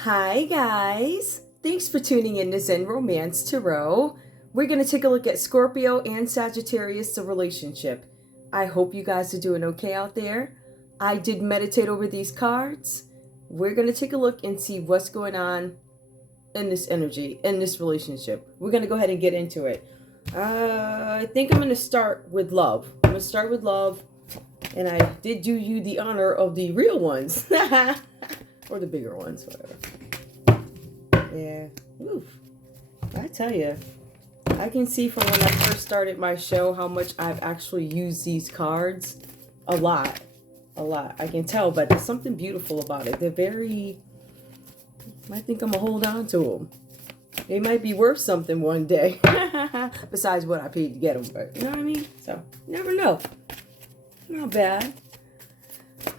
Hi guys! Thanks for tuning in to Zen Romance Tarot. We're going to take a look at Scorpio and Sagittarius, the relationship. I hope you guys are doing okay out there. I did meditate over these cards. We're going to take a look and see what's going on in this energy, in this relationship. We're going to go ahead and get into it. I think I'm going to start with love. I'm going to start with love. And I did do you the honor of the real ones. Or the bigger ones, whatever. Yeah. Oof. I tell you, I can see from when I first started my show how much I've actually used these cards. A lot. A lot. I can tell, but there's something beautiful about it. They're very... I think I'm going to hold on to them. They might be worth something one day. Besides what I paid to get them. But you know what I mean? So, you never know. Not bad.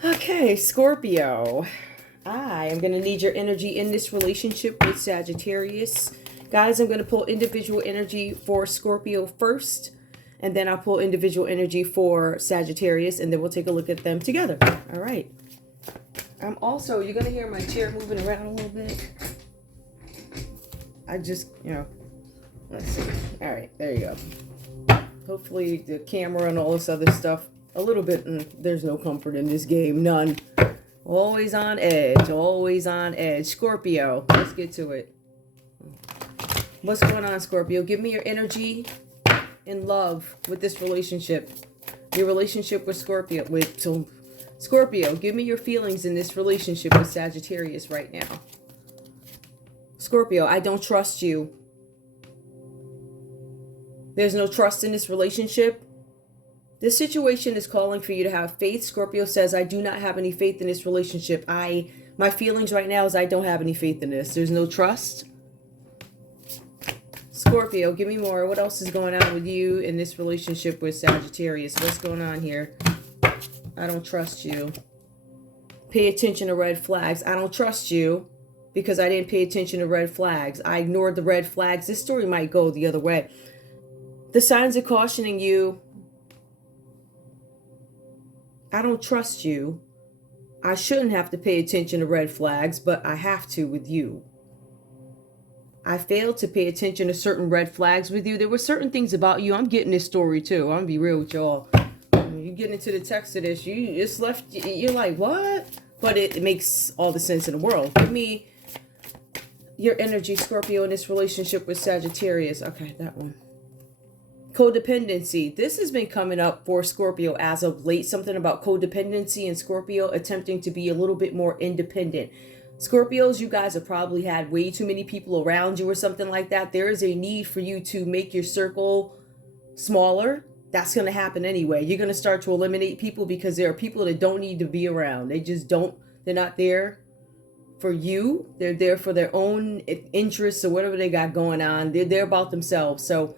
Okay, Scorpio. I am going to need your energy in this relationship with Sagittarius. Guys, I'm going to pull individual energy for Scorpio first. And then I'll pull individual energy for Sagittarius. And then we'll take a look at them together. All right. You're going to hear my chair moving around a little bit. I just, let's see. All right, there you go. Hopefully the camera and all this other stuff, a little bit, there's no comfort in this game. None. Always on edge. Always on edge. Scorpio. Let's get to it. What's going on, Scorpio? Give me your energy and love with this relationship. Your relationship with Scorpio. Scorpio, give me your feelings in this relationship with Sagittarius right now. Scorpio, I don't trust you. There's no trust in this relationship. This situation is calling for you to have faith. Scorpio says, I do not have any faith in this relationship. My feelings right now is I don't have any faith in this. There's no trust. Scorpio, give me more. What else is going on with you in this relationship with Sagittarius? What's going on here? I don't trust you. Pay attention to red flags. I don't trust you because I didn't pay attention to red flags. I ignored the red flags. This story might go the other way. The signs are cautioning you. I don't trust you. I shouldn't have to pay attention to red flags, but I have to with you. I failed to pay attention to certain red flags with you. There were certain things about you. I'm getting this story too. I'm gonna be real with y'all. You get into the text of this, you're like, what? But it makes all the sense in the world. Give me your energy, Scorpio, in this relationship with Sagittarius. Okay, that one. Codependency. This has been coming up for Scorpio as of late. Something about codependency and Scorpio attempting to be a little bit more independent. Scorpios, you guys have probably had way too many people around you or something like that. There is a need for you to make your circle smaller. That's going to happen anyway. You're going to start to eliminate people because there are people that don't need to be around. They're not there for you. They're there for their own interests or whatever they got going on. They're there about themselves. So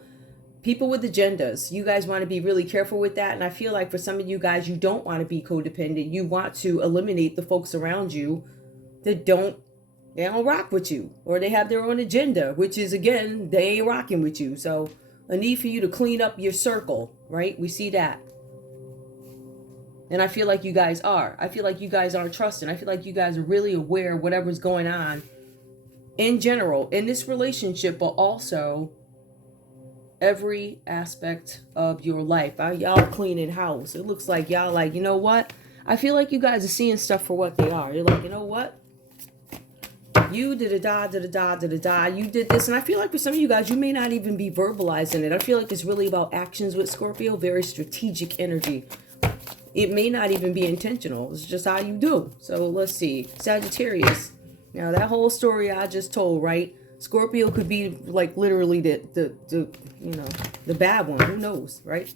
people with agendas, you guys want to be really careful with that. And I feel like for some of you guys, you don't want to be codependent. You want to eliminate the folks around you that don't rock with you, or they have their own agenda, which is, again, they ain't rocking with you. So a need for you to clean up your circle, right? We see that. And I feel like you guys are. I feel like you guys aren't trusting. I feel like you guys are really aware of whatever's going on in general in this relationship, but also every aspect of your life. Y'all cleaning house. It looks like y'all like, you know what? I feel like you guys are seeing stuff for what they are. You're like, you know what? You did-a-da. You did this. And I feel like for some of you guys, you may not even be verbalizing it. I feel like it's really about actions with Scorpio. Very strategic energy. It may not even be intentional. It's just how you do. So let's see. Sagittarius. Now that whole story I just told, right? Scorpio could be like literally the bad one. Who knows, right?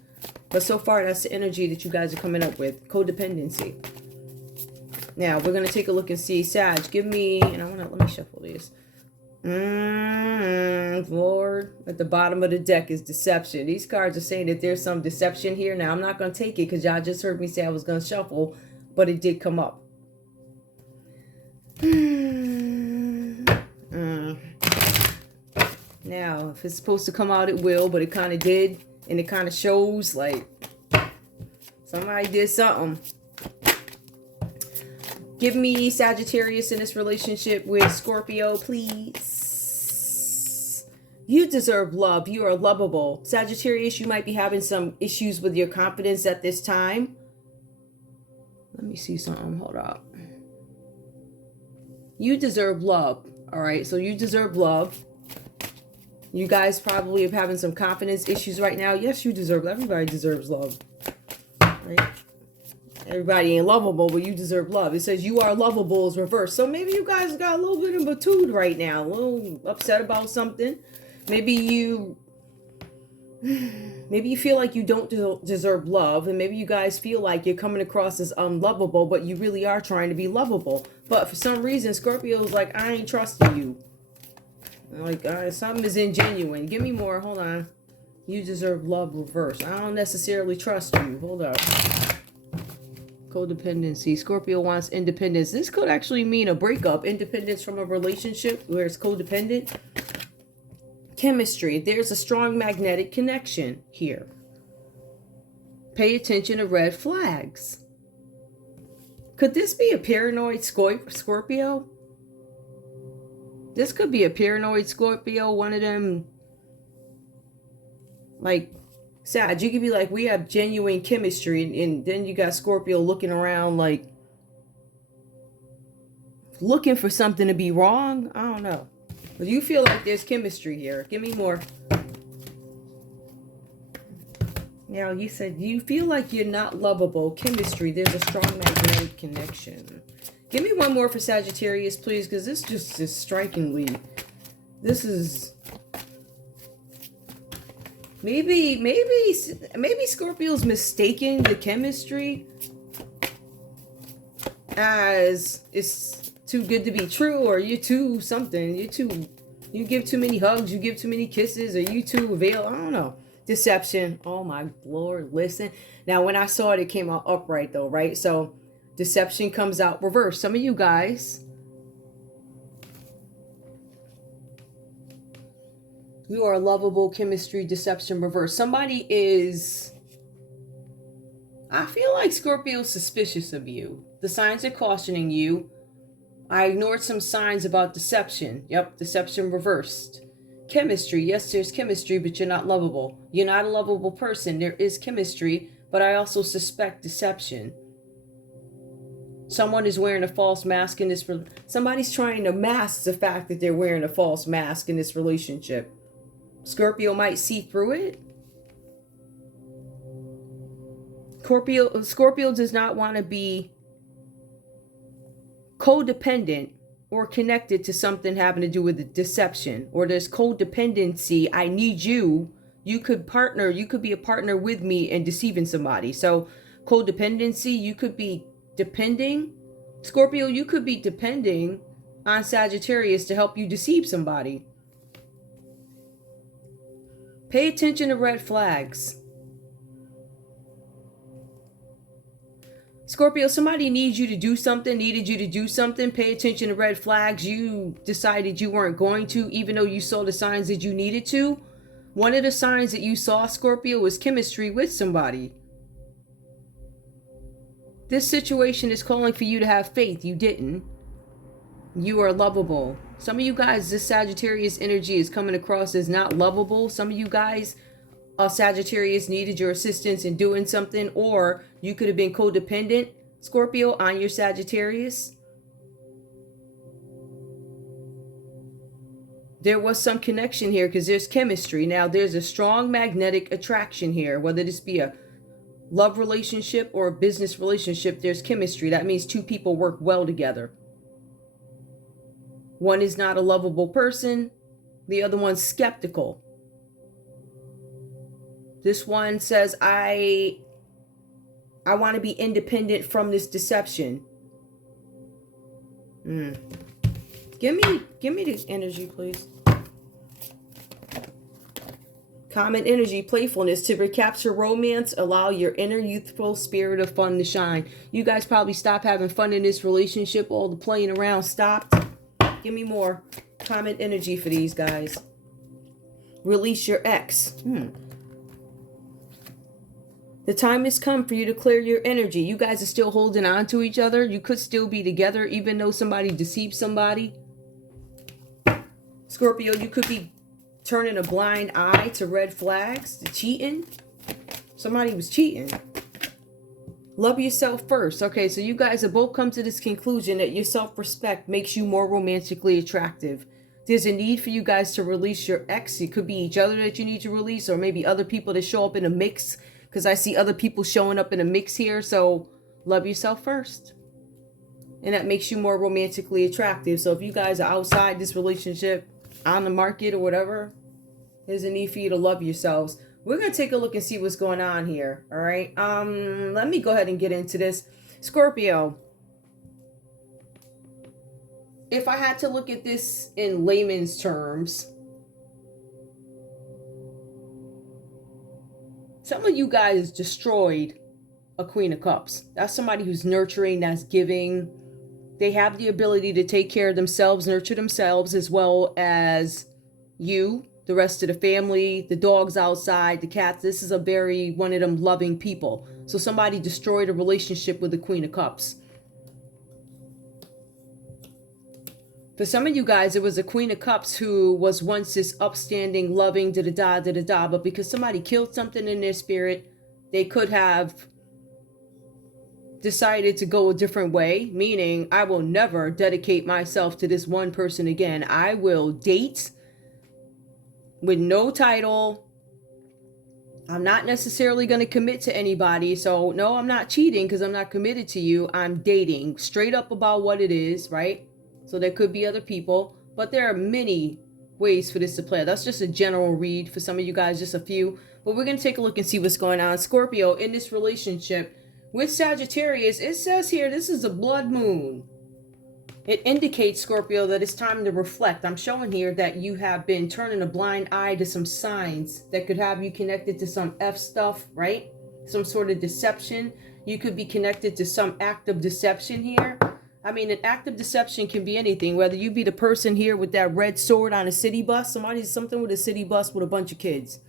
But so far, that's the energy that you guys are coming up with. Codependency. Now, we're going to take a look and see. Sag, give me... And let me shuffle these. Lord, at the bottom of the deck is deception. These cards are saying that there's some deception here. Now, I'm not going to take it because y'all just heard me say I was going to shuffle. But it did come up. Now, if it's supposed to come out, it will. But it kind of did. And it kind of shows like somebody did something. Give me Sagittarius in this relationship with Scorpio, please. You deserve love. You are lovable. Sagittarius, you might be having some issues with your confidence at this time. Let me see something. Hold up. You deserve love. All right. So you deserve love. You guys probably are having some confidence issues right now. Yes, you deserve. Everybody deserves love. Right? Everybody ain't lovable, but you deserve love. It says you are lovable is reversed. So maybe you guys got a little bit of a tude right now. A little upset about something. Maybe you feel like you don't deserve love, and maybe you guys feel like you're coming across as unlovable, but you really are trying to be lovable. But for some reason, Scorpio's like, I ain't trusting you. Like, something is ingenuine. Give me more. Hold on. You deserve love reverse. I don't necessarily trust you. Hold up. Codependency. Scorpio wants independence. This could actually mean a breakup. Independence from a relationship where it's codependent. Chemistry. There's a strong magnetic connection here. Pay attention to red flags. Could this be a paranoid Scorpio? This could be a paranoid Scorpio. One of them, like, Sag, you could be like, we have genuine chemistry, and then you got Scorpio looking around like looking for something to be wrong. I don't know. But you feel like there's chemistry here. Give me more. Now, you said you feel like you're not lovable. Chemistry. There's a strong magnetic connection. Give me one more for Sagittarius, please, because this just is strikingly. This is maybe Scorpio's mistaken the chemistry as it's too good to be true, or you're too something. You give too many hugs, you give too many kisses, or you too avail. I don't know. Deception. Oh my Lord, listen. Now, when I saw it, it came out upright though, right? So deception comes out reverse. Some of you guys, you are lovable. Chemistry. Deception reverse. Somebody is, I feel like Scorpio's suspicious of you. The signs are cautioning you. I ignored some signs about deception. Yep, deception reversed. Chemistry. Yes, there's chemistry, but you're not lovable. You're not a lovable person. There is chemistry, but I also suspect deception. Someone is wearing a false mask in this. Somebody's trying to mask the fact that they're wearing a false mask in this relationship. Scorpio might see through it. Scorpio does not want to be codependent or connected to something having to do with the deception, or there's codependency. I need you. You could partner. You could be a partner with me in deceiving somebody. So codependency, you could be depending. Scorpio, you could be depending on Sagittarius to help you deceive somebody. Pay attention to red flags. Scorpio, somebody needs you to do something, needed you to do something. Pay attention to red flags. You decided you weren't going to, even though you saw the signs that you needed to. One of the signs that you saw, Scorpio, was chemistry with somebody. This situation is calling for you to have faith. You didn't. You are lovable. Some of you guys, this Sagittarius energy is coming across as not lovable. Some of you guys, Sagittarius needed your assistance in doing something, or you could have been codependent, Scorpio, on your Sagittarius. There was some connection here because there's chemistry. Now, there's a strong magnetic attraction here, whether this be a love relationship or a business relationship. There's chemistry. That means two people work well together. One is not a lovable person. The other one's skeptical. This one says, I want to be independent from this deception. Give me this energy, please. Common energy, playfulness. To recapture romance, allow your inner youthful spirit of fun to shine. You guys probably stopped having fun in this relationship. All the playing around stopped. Give me more common energy for these guys. Release your ex. The time has come for you to clear your energy. You guys are still holding on to each other. You could still be together even though somebody deceived somebody. Scorpio, you could be turning a blind eye to red flags, to cheating. Somebody was cheating. Love yourself first. Okay, so you guys have both come to this conclusion that your self-respect makes you more romantically attractive. There's a need for you guys to release your ex. It could be each other that you need to release, or maybe other people that show up in a mix, because I see other people showing up in a mix here. So love yourself first. And that makes you more romantically attractive. So if you guys are outside this relationship, on the market or whatever, there's a need for you to love yourselves. We're going to take a look and see what's going on here. All right. Let me go ahead and get into this. Scorpio, if I had to look at this in layman's terms, some of you guys destroyed a Queen of Cups. That's somebody who's nurturing, that's giving. They have the ability to take care of themselves, nurture themselves, as well as you, the rest of the family, the dogs outside, the cats. This is a very one of them loving people. So somebody destroyed a relationship with the Queen of Cups. For some of you guys, it was a Queen of Cups who was once this upstanding, loving, da-da-da, but because somebody killed something in their spirit, they could have decided to go a different way, meaning I will never dedicate myself to this one person again. I will date with no title. I'm not necessarily going to commit to anybody. So no, I'm not cheating because I'm not committed to you. I'm dating straight up about what it is, right? So there could be other people, but there are many ways for this to play. That's just a general read for some of you guys, just a few. But we're going to take a look and see what's going on. Scorpio, in this relationship with Sagittarius, it says here, this is a blood moon. It indicates, Scorpio, that it's time to reflect. I'm showing here that you have been turning a blind eye to some signs that could have you connected to some F stuff, right? Some sort of deception. You could be connected to some act of deception here. I mean, an act of deception can be anything, whether you be the person here with that red sword on a city bus, something with a city bus with a bunch of kids.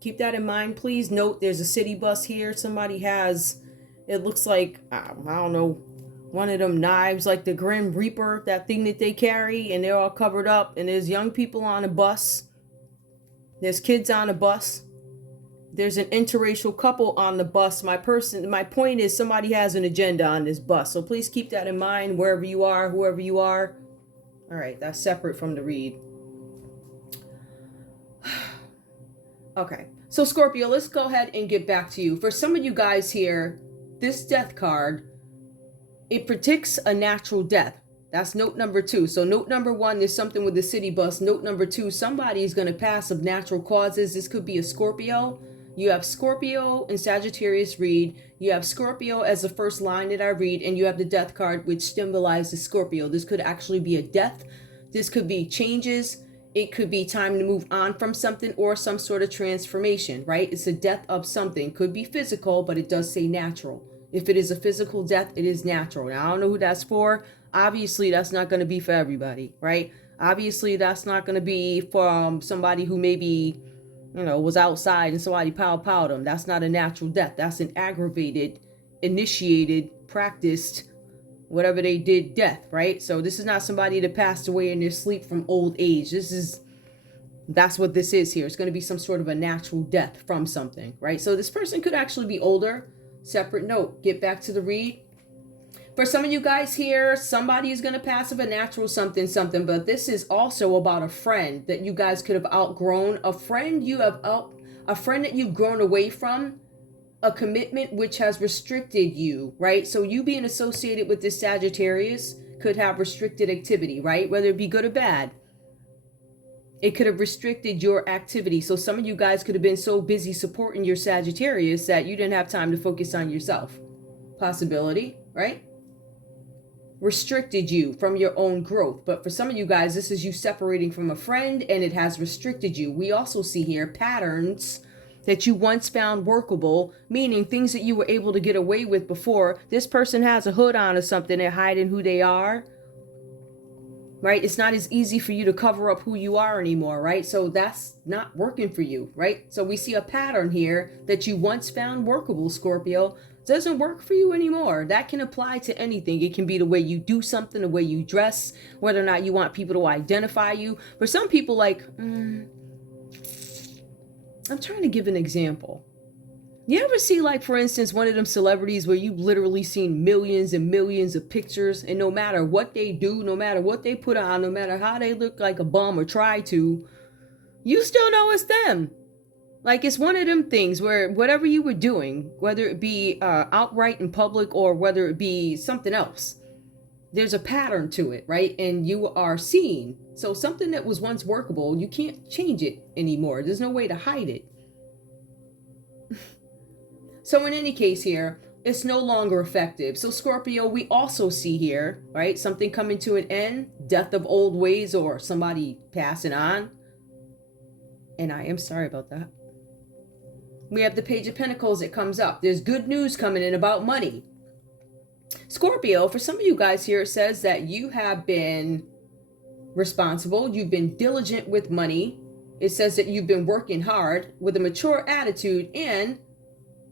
Keep that in mind, please. Note there's a city bus here. Somebody has, it looks like, I don't know, one of them knives like the Grim Reaper, that thing that they carry, and they're all covered up. And there's young people on a bus. There's kids on a bus. There's an interracial couple on the bus. My point is somebody has an agenda on this bus. So please keep that in mind wherever you are, whoever you are. All right, that's separate from the read. Okay, so Scorpio, let's go ahead and get back to you. For some of you guys here, this death card, it predicts a natural death. That's note number 2. So note number 1, there's something with the city bus. Note number 2, somebody is going to pass of natural causes. This could be a Scorpio. You have Scorpio and Sagittarius read. You have Scorpio as the first line that I read, and you have the death card, which symbolizes Scorpio. This could actually be a death. This could be changes. It could be time to move on from something or some sort of transformation, right? It's a death of something. Could be physical, but it does say natural. If it is a physical death, it is natural. Now, I don't know who that's for. Obviously, that's not going to be for everybody, right? Obviously, that's not going to be from somebody who maybe, was outside and somebody powed them. That's not a natural death. That's an aggravated, initiated, practiced, whatever they did, death, right? So this is not somebody that passed away in their sleep from old age. That's what this is here. It's going to be some sort of a natural death from something, right? So this person could actually be older. Separate note. Get back to the read. For some of you guys here, somebody is going to pass of a natural something, but this is also about a friend that you guys could have outgrown. A friend that you've grown away from. A commitment which has restricted you, right? So you being associated with this Sagittarius could have restricted activity, right? Whether it be good or bad. It could have restricted your activity. So some of you guys could have been so busy supporting your Sagittarius that you didn't have time to focus on yourself. Possibility, right? Restricted you from your own growth. But for some of you guys, this is you separating from a friend and it has restricted you. We also see here patterns that you once found workable, meaning things that you were able to get away with before. This person has a hood on or something. They're hiding who they are. right? It's not as easy for you to cover up who you are anymore, right? So that's not working for you, right? So we see a pattern here that you once found workable, Scorpio, doesn't work for you anymore. That can apply to anything. It can be the way you do something, the way you dress, whether or not you want people to identify you. For some people, like, I'm trying to give an example. You ever see, like, for instance, one of them celebrities where you literally seen millions and millions of pictures, and no matter what they do, no matter what they put on, no matter how they look like a bum or try to, you still know it's them. Like, it's one of them things where whatever you were doing, whether it be outright in public or whether it be something else, there's a pattern to it, right? And you are seen. So something that was once workable, you can't change it anymore. There's no way to hide it. So in any case here, it's no longer effective. So Scorpio, we also see here, right, something coming to an end, death of old ways, or somebody passing on. And I am sorry about that. We have the Page of Pentacles that comes up. There's good news coming in about money. Scorpio, for some of you guys here, it says that you have been responsible. You've been diligent with money. It says that you've been working hard with a mature attitude, and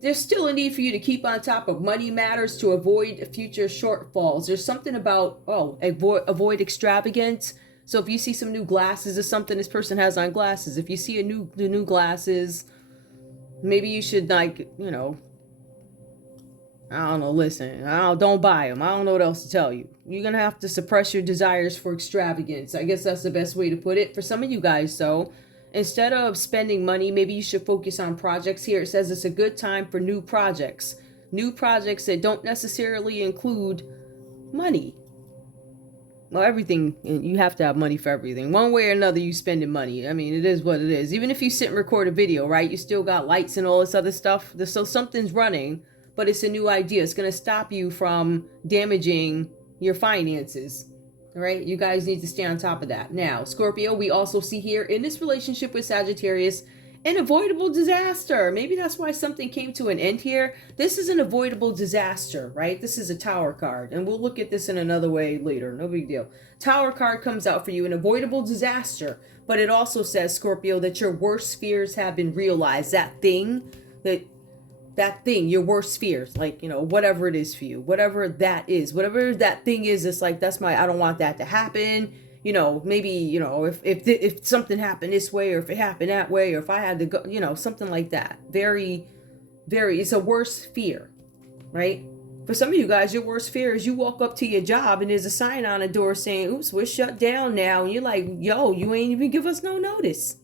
there's still a need for you to keep on top of money matters to avoid future shortfalls. There's something about, avoid extravagance. So if you see some new glasses or something, this person has on glasses. If you see the new glasses, maybe you should, like, you know, I don't know, listen, don't buy them. I don't know what else to tell you. You're going to have to suppress your desires for extravagance. I guess that's the best way to put it. For some of you guys, so instead of spending money, maybe you should focus on projects here. It says it's a good time for new projects. New projects that don't necessarily include money. Well, everything, you have to have money for everything. One way or another, you spending money. I mean, it is what it is. Even if you sit and record a video, right? You still got lights and all this other stuff. So something's running, but it's a new idea. It's going to stop you from damaging your finances. All right, you guys need to stay on top of that. Now, Scorpio, we also see here in this relationship with Sagittarius, an avoidable disaster. Maybe that's why something came to an end here. This is an avoidable disaster, right? This is a Tower card, and we'll look at this in another way later. No big deal. Tower card comes out for you, an avoidable disaster, but it also says, Scorpio, that your worst fears have been realized. That thing, your worst fears, like, you know, whatever it is for you, whatever that is, whatever that thing is, it's like, I don't want that to happen. You know, maybe, you know, if something happened this way, or if it happened that way, or if I had to go, you know, something like that. Very, very, it's a worst fear, right? For some of you guys, your worst fear is you walk up to your job and there's a sign on the door saying, oops, we're shut down now. And you're like, yo, you ain't even give us no notice.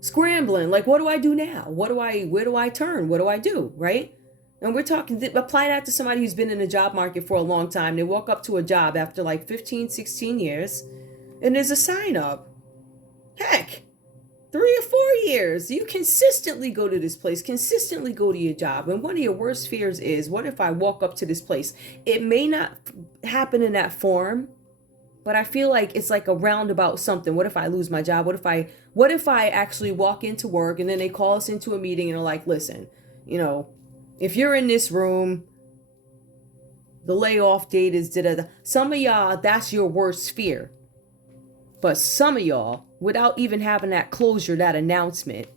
Scrambling, like, what do I do now? Where do I turn? What do I do, right? And we're talking, apply that to somebody who's been in the job market for a long time. They walk up to a job after like 15, 16 years, and there's a sign up. Heck, 3 or 4 years. You consistently go to this place, consistently go to your job. And one of your worst fears is, what if I walk up to this place? It may not happen in that form, but I feel like it's like a roundabout something. What if I lose my job? What if I actually walk into work and then they call us into a meeting and are like, listen, you know, if you're in this room, the layoff date is da-da-da. Some of y'all, that's your worst fear. But some of y'all, without even having that closure, that announcement,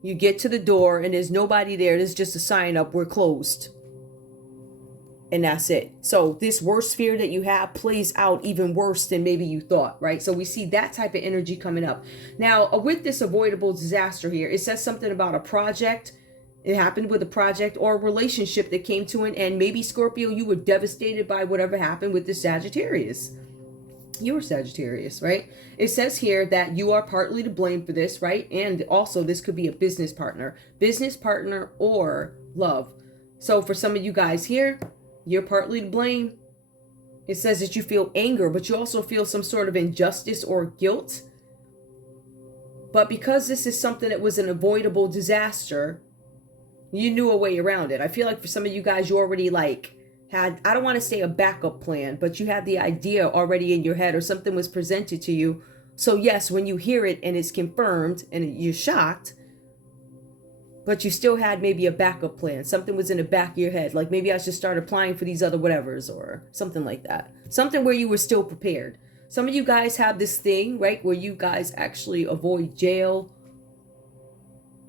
you get to the door and there's nobody there. There's just a sign up, we're closed. And that's it. So this worst fear that you have plays out even worse than maybe you thought, right? So we see that type of energy coming up. Now, with this avoidable disaster here, it says something about a project. It happened with a project or a relationship that came to an end. Maybe, Scorpio, you were devastated by whatever happened with the Sagittarius. You're Sagittarius, right? It says here that you are partly to blame for this, right? And also this could be a business partner or love. So for some of you guys here, you're partly to blame. It says that you feel anger, but you also feel some sort of injustice or guilt. But because this is something that was an avoidable disaster, you knew a way around it. I feel like for some of you guys, you already had, I don't want to say a backup plan, but you had the idea already in your head, or something was presented to you. So yes, when you hear it and it's confirmed and you're shocked, but you still had maybe a backup plan. Something was in the back of your head. Like, maybe I should start applying for these other whatevers or something like that. Something where you were still prepared. Some of you guys have this thing, right, where you guys actually avoid jail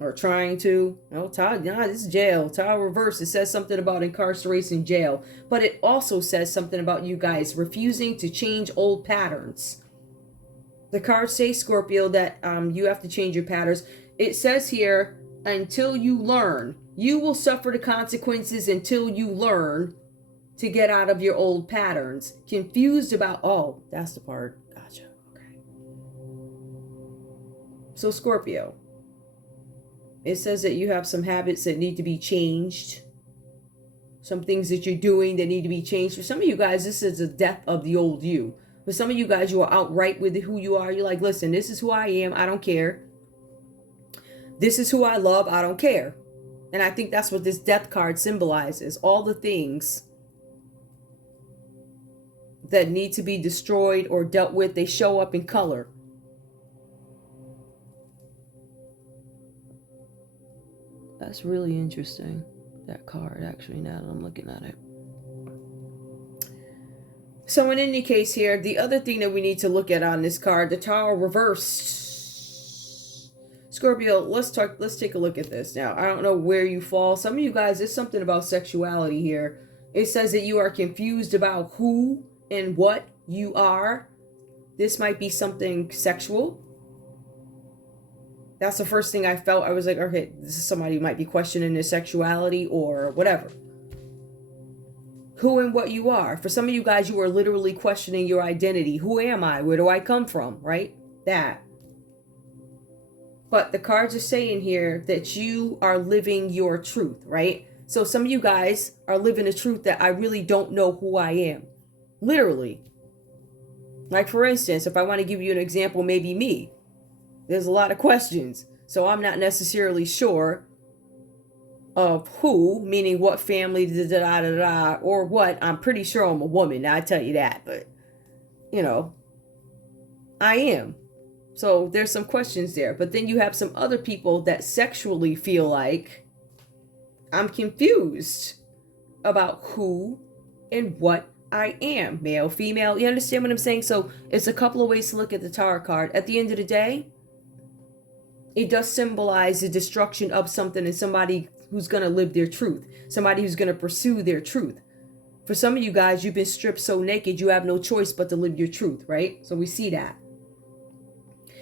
or trying to. No, this is jail. Tower reverse. It says something about incarceration jail. But it also says something about you guys refusing to change old patterns. The cards say, Scorpio, that you have to change your patterns. It says here, until you learn. You will suffer the consequences until you learn to get out of your old patterns. Confused about, oh, that's the part. Gotcha. Okay. So Scorpio, it says that you have some habits that need to be changed. Some things that you're doing that need to be changed. For some of you guys, this is the death of the old you. For some of you guys, you are outright with who you are. You're like, listen, this is who I am. I don't care. This is who I love. I don't care. And I think that's what this death card symbolizes. All the things that need to be destroyed or dealt with, they show up in color. That's really interesting, that card, actually, now that I'm looking at it. So in any case here, the other thing that we need to look at on this card, the Tower reversed. Scorpio, let's take a look at this. Now, I don't know where you fall. Some of you guys, there's something about sexuality here. It says that you are confused about who and what you are. This might be something sexual. That's the first thing I felt. I was like, okay, this is somebody who might be questioning their sexuality or whatever. Who and what you are. For some of you guys, you are literally questioning your identity. Who am I? Where do I come from? Right? That. But the cards are saying here that you are living your truth, right? So some of you guys are living a truth that I really don't know who I am. Literally. Like, for instance, if I want to give you an example, maybe me. There's a lot of questions. So I'm not necessarily sure of who, meaning what family, or what. I'm pretty sure I'm a woman. I tell you that. But, I am. So there's some questions there. But then you have some other people that sexually feel like I'm confused about who and what I am. Male, female. You understand what I'm saying? So it's a couple of ways to look at the Tower card. At the end of the day, it does symbolize the destruction of something and somebody who's going to live their truth. Somebody who's going to pursue their truth. For some of you guys, you've been stripped so naked, you have no choice but to live your truth, right? So we see that.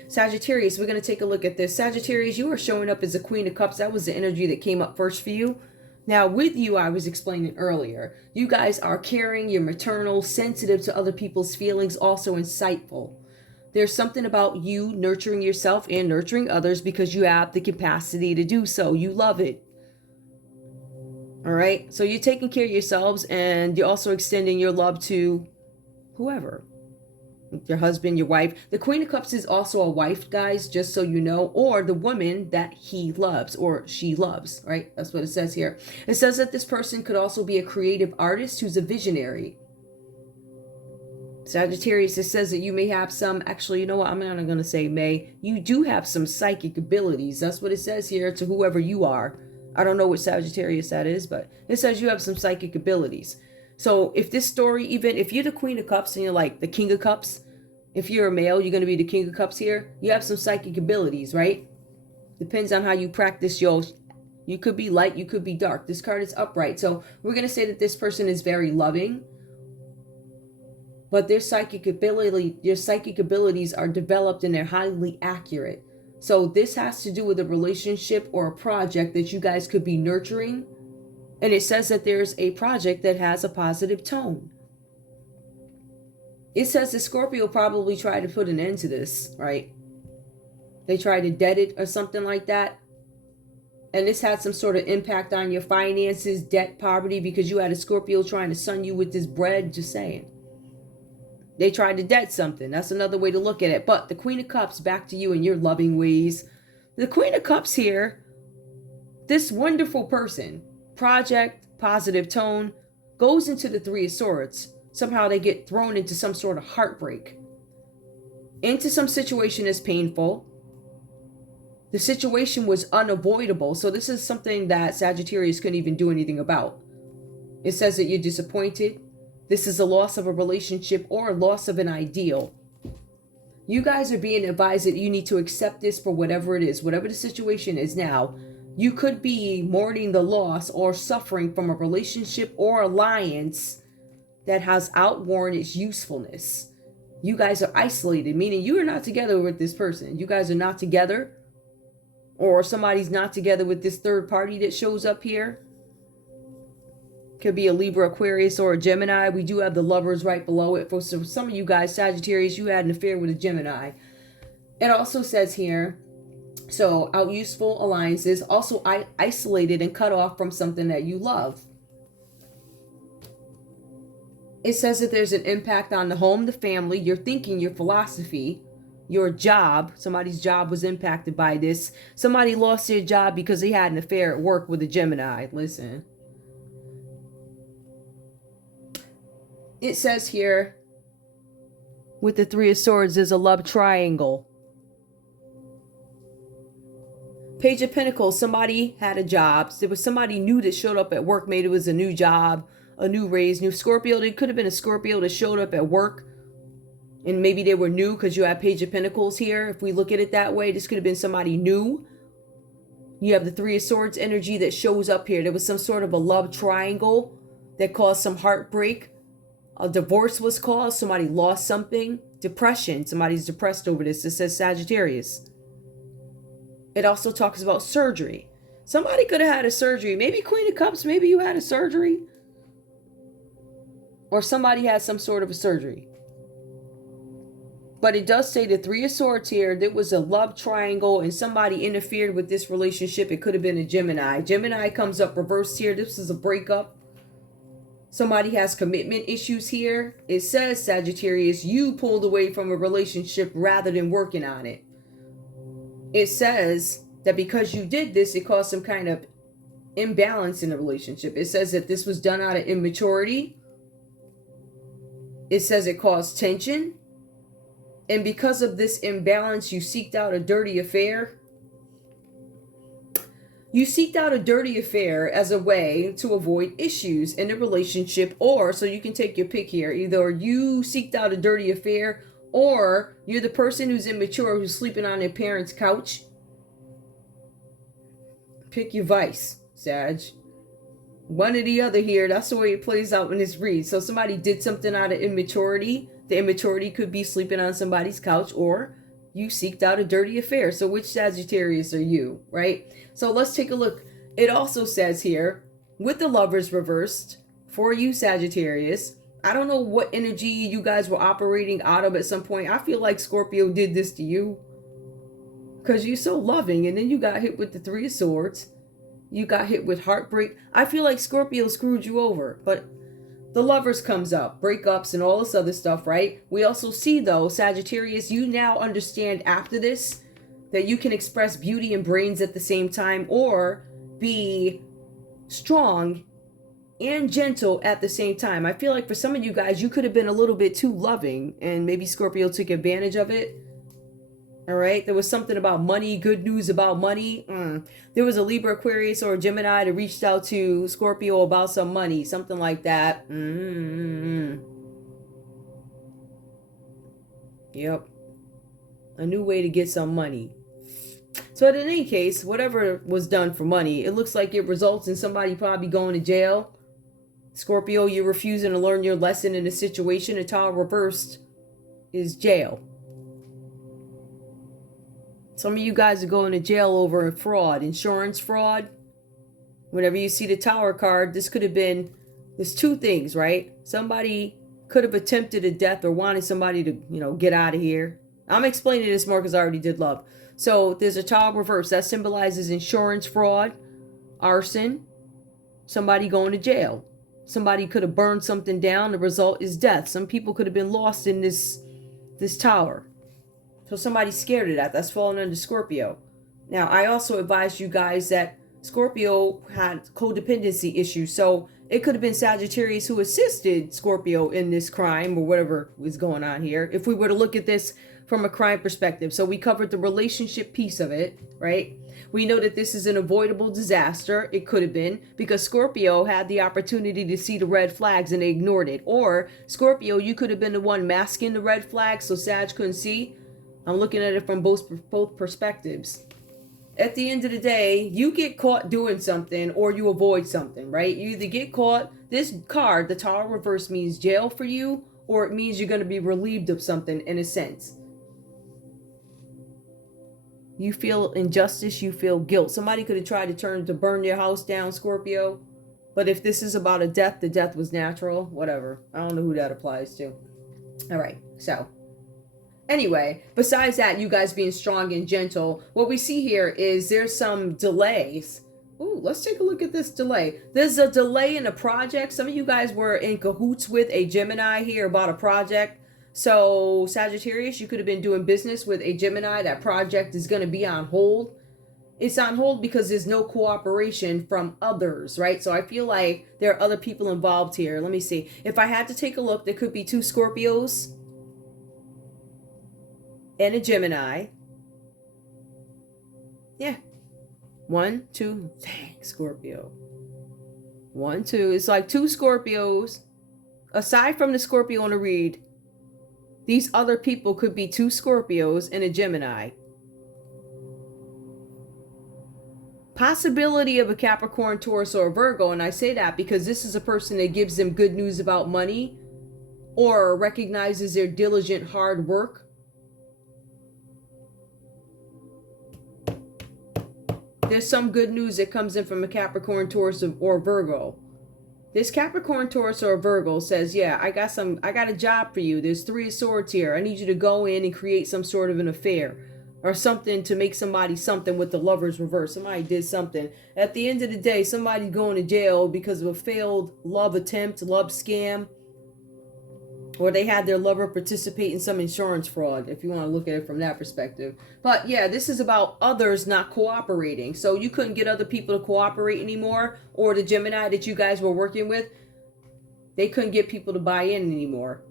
Sagittarius, we're going to take a look at this. Sagittarius, you are showing up as a Queen of Cups. That was the energy that came up first for you. Now, with you, I was explaining earlier, you guys are caring, you're maternal, sensitive to other people's feelings, also insightful. There's something about you nurturing yourself and nurturing others because you have the capacity to do so. You love it. All right? So you're taking care of yourselves and you're also extending your love to whoever. Your husband, your wife. The Queen of Cups is also a wife, guys, just so you know, or the woman that he loves or she loves, right? That's what it says here. It says that this person could also be a creative artist who's a visionary. Sagittarius, it says that you may have some, actually, you know what? I'm not going to say may. You do have some psychic abilities. That's what it says here to whoever you are. I don't know what Sagittarius that is, but it says you have some psychic abilities. So if this story, even if you're the Queen of Cups and you're like the King of Cups, if you're a male, you're going to be the King of Cups here. You have some psychic abilities, right? Depends on how you practice yours. You could be light, you could be dark. This card is upright. So we're going to say that this person is very loving. But their psychic abilities are developed and they're highly accurate. So this has to do with a relationship or a project that you guys could be nurturing. And it says that there's a project that has a positive tone. It says that Scorpio probably tried to put an end to this, right? They tried to dead it or something like that. And this had some sort of impact on your finances, debt, poverty, because you had a Scorpio trying to sun you with this bread, just saying. They tried to debt something. That's another way to look at it. But the Queen of Cups, back to you in your loving ways. The Queen of Cups here, this wonderful person, project, positive tone, goes into the Three of Swords. Somehow they get thrown into some sort of heartbreak. Into some situation that's painful. The situation was unavoidable. So this is something that Sagittarius couldn't even do anything about. It says that you're disappointed. This is a loss of a relationship or a loss of an ideal. You guys are being advised that you need to accept this for whatever it is, whatever the situation is now. You could be mourning the loss or suffering from a relationship or alliance that has outworn its usefulness. You guys are isolated, meaning you are not together with this person. You guys are not together, or somebody's not together with this third party that shows up here. Could be a Libra, Aquarius, or a Gemini. We do have the Lovers right below it. For some of you guys, Sagittarius, you had an affair with a Gemini. It also says here, so out useful alliances, also isolated and cut off from something that you love. It says that there's an impact on the home, the family, your thinking, your philosophy, your job. Somebody's job was impacted by this. Somebody lost their job because they had an affair at work with a Gemini. Listen. It says here, with the Three of Swords, there's a love triangle. Page of Pentacles, somebody had a job. There was somebody new that showed up at work. Maybe it was a new job, a new raise, new Scorpio. It could have been a Scorpio that showed up at work. And maybe they were new because you have Page of Pentacles here. If we look at it that way, this could have been somebody new. You have the Three of Swords energy that shows up here. There was some sort of a love triangle that caused some heartbreak. A divorce was caused. Somebody lost something. Depression. Somebody's depressed over this. It says Sagittarius. It also talks about surgery. Somebody could have had a surgery. Maybe Queen of Cups. Maybe you had a surgery. Or somebody had some sort of a surgery. But it does say the Three of Swords here. There was a love triangle and somebody interfered with this relationship. It could have been a Gemini. Gemini comes up reversed here. This is a breakup. Somebody has commitment issues here. It says, Sagittarius, you pulled away from a relationship rather than working on it. It says that because you did this, it caused some kind of imbalance in the relationship. It says that this was done out of immaturity. It says it caused tension. And because of this imbalance, you seeked out a dirty affair. You seeked out a dirty affair as a way to avoid issues in the relationship, or so you can take your pick here. Either you seeked out a dirty affair, or you're the person who's immature, who's sleeping on their parents' couch. Pick your vice, Sag. One or the other here. That's the way it plays out in this read. So somebody did something out of immaturity. The immaturity could be sleeping on somebody's couch, or you seeked out a dirty affair. So which Sagittarius are you, right? So let's take a look. It also says here, with the Lovers reversed, for you Sagittarius, I don't know what energy you guys were operating out of at some point. I feel like Scorpio did this to you because you're so loving, and then you got hit with the Three of Swords. You got hit with heartbreak. I feel like Scorpio screwed you over, but the Lovers comes up, breakups and all this other stuff, right? We also see, though, Sagittarius, you now understand after this that you can express beauty and brains at the same time, or be strong and gentle at the same time. I feel like for some of you guys, you could have been a little bit too loving, and maybe Scorpio took advantage of it. All right, there was something about money, good news about money. There was a Libra, Aquarius, or a Gemini that reached out to Scorpio about some money, something like that. Yep. A new way to get some money. So in any case, whatever was done for money, it looks like it results in somebody probably going to jail. Scorpio, you're refusing to learn your lesson in a situation. A Tower reversed is jail. Some of you guys are going to jail over fraud, insurance fraud. Whenever you see the Tower card, this could have been, there's two things, right? Somebody could have attempted a death or wanted somebody to, get out of here. I'm explaining this more because I already did love. So there's a Tower reverse. That symbolizes insurance fraud, arson, somebody going to jail. Somebody could have burned something down. The result is death. Some people could have been lost in this tower. So somebody's scared of that. That's falling under Scorpio. Now, I also advised you guys that Scorpio had codependency issues. So it could have been Sagittarius who assisted Scorpio in this crime or whatever was going on here. If we were to look at this from a crime perspective. So we covered the relationship piece of it, right? We know that this is an avoidable disaster. It could have been because Scorpio had the opportunity to see the red flags and they ignored it. Or Scorpio, you could have been the one masking the red flags so Sag couldn't see. I'm looking at it from both perspectives. At the end of the day, you get caught doing something or you avoid something, right? You either get caught. This card, the Tower reverse, means jail for you, or it means you're going to be relieved of something in a sense. You feel injustice, you feel guilt. Somebody could have tried to burn your house down, Scorpio. But if this is about a death, the death was natural. Whatever. I don't know who that applies to. All right, so anyway, besides that, you guys being strong and gentle, what we see here is there's some delays. Ooh, let's take a look at this delay. There's a delay in a project. Some of you guys were in cahoots with a Gemini here about a project. So Sagittarius, you could have been doing business with a Gemini. That project is going to be on hold. It's on hold because there's no cooperation from others, right? So I feel like there are other people involved here. Let me see. If I had to take a look, there could be 2 Scorpios and a Gemini. Yeah. 1, 2. Dang, Scorpio. 1, 2. It's like 2 Scorpios. Aside from the Scorpio on the read, these other people could be 2 Scorpios and a Gemini. Possibility of a Capricorn, Taurus, or a Virgo. And I say that because this is a person that gives them good news about money or recognizes their diligent hard work. There's some good news that comes in from a Capricorn, Taurus, or Virgo. This Capricorn, Taurus, or Virgo says, yeah, I got a job for you. There's 3 of Swords here. I need you to go in and create some sort of an affair or something to make somebody something with the Lovers reverse. Somebody did something. At the end of the day, somebody's going to jail because of a failed love attempt, love scam, or they had their lover participate in some insurance fraud, if you want to look at it from that perspective. But yeah, this is about others not cooperating. So you couldn't get other people to cooperate anymore, or the Gemini that you guys were working with, they couldn't get people to buy in anymore.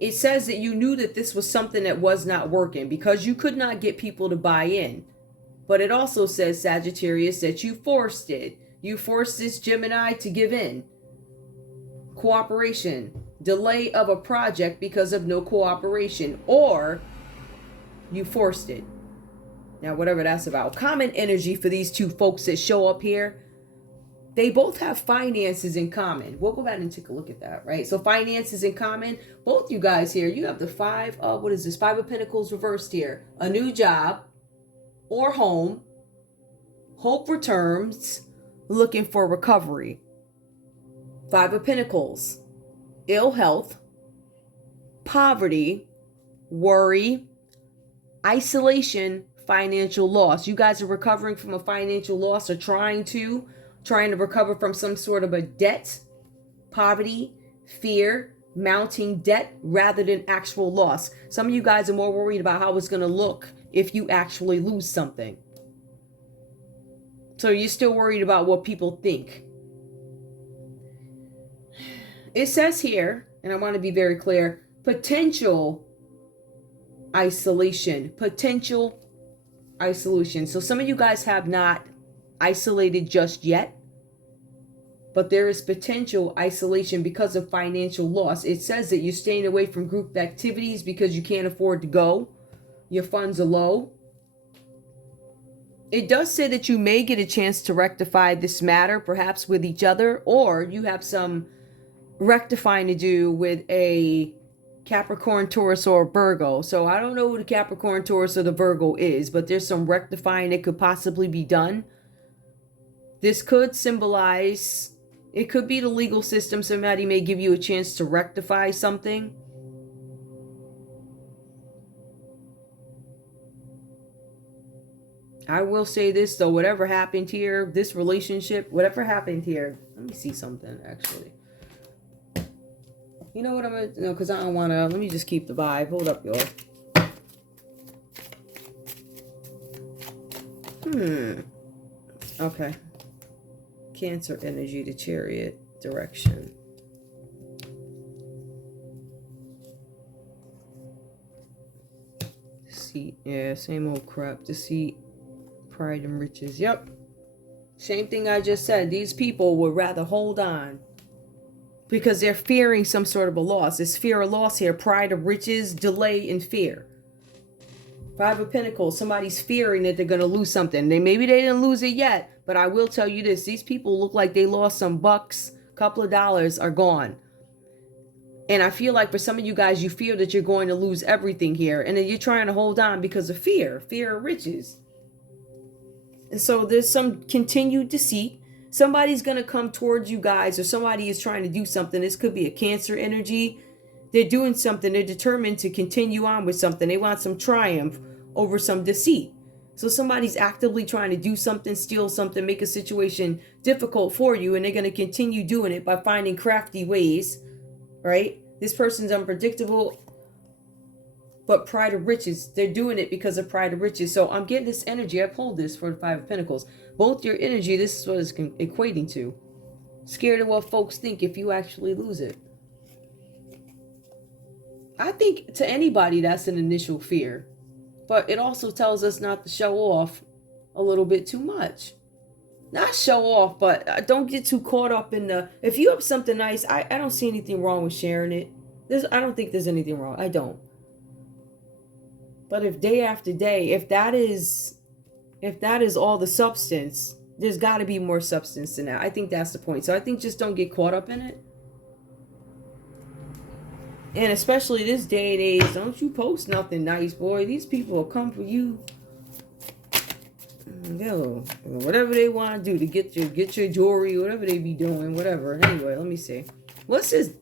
It says that you knew that this was something that was not working because you could not get people to buy in. But it also says, Sagittarius, that you forced it. You forced this Gemini to give in. Cooperation. Delay of a project because of no cooperation, or you forced it. Now, whatever that's about. Common energy for these 2 folks that show up here. They both have finances in common. We'll go back and take a look at that, right? So finances in common. Both you guys here, you have the 5 of, what is this? 5 of Pentacles reversed here. A new job or home. Hope returns. Looking for recovery. 5 of Pentacles. Ill health, poverty, worry, isolation, financial loss. You guys are recovering from a financial loss or trying to recover from some sort of a debt, poverty, fear, mounting debt rather than actual loss. Some of you guys are more worried about how it's going to look if you actually lose something. So you're still worried about what people think. It says here, and I want to be very clear, potential isolation. Potential isolation. So some of you guys have not isolated just yet, but there is potential isolation because of financial loss. It says that you're staying away from group activities because you can't afford to go. Your funds are low. It does say that you may get a chance to rectify this matter, perhaps with each other, or you have some rectifying to do with a Capricorn, Taurus, or Virgo. So I don't know who the Capricorn, Taurus, or the Virgo is, but there's some rectifying that could possibly be done. This could symbolize, it could be the legal system. Somebody may give you a chance to rectify something. I will say this though, whatever happened here, this relationship, whatever happened here, let me see something actually. You know what I'm going to, no, because I don't want to, let me just keep the vibe. Hold up, y'all. Okay. Cancer energy, the Chariot direction. Deceit, yeah, same old crap. Deceit, pride, and riches. Yep. Same thing I just said. These people would rather hold on because they're fearing some sort of a loss. There's fear of loss here, pride of riches, delay, and fear. Five of Pentacles. Somebody's fearing that they're going to lose something. Maybe they didn't lose it yet, but I will tell you this. These people look like they lost some bucks. A couple of dollars are gone. And I feel like for some of you guys, you feel that you're going to lose everything here. And then you're trying to hold on because of fear. Fear of riches. And so there's some continued deceit. Somebody's going to come towards you guys, or somebody is trying to do something. This could be a Cancer energy. They're doing something. They're determined to continue on with something. They want some triumph over some deceit. So somebody's actively trying to do something, steal something, make a situation difficult for you. And they're going to continue doing it by finding crafty ways, right? This person's unpredictable, but pride of riches. They're doing it because of pride of riches. So I'm getting this energy. I pulled this for the Five of Pentacles. Both your energy, this is what it's equating to. Scared of what folks think if you actually lose it. I think to anybody that's an initial fear. But it also tells us not to show off a little bit too much. Not show off, but don't get too caught up in the... If you have something nice, I don't see anything wrong with sharing it. I don't think there's anything wrong. I don't. But if day after day, if that is all the substance, there's got to be more substance than that. I think that's the point. So I think just don't get caught up in it. And especially this day and age, don't you post nothing nice, boy. These people will come for you. They'll, whatever they want to do to get your jewelry, whatever they be doing, whatever. Anyway, let me see. What's this?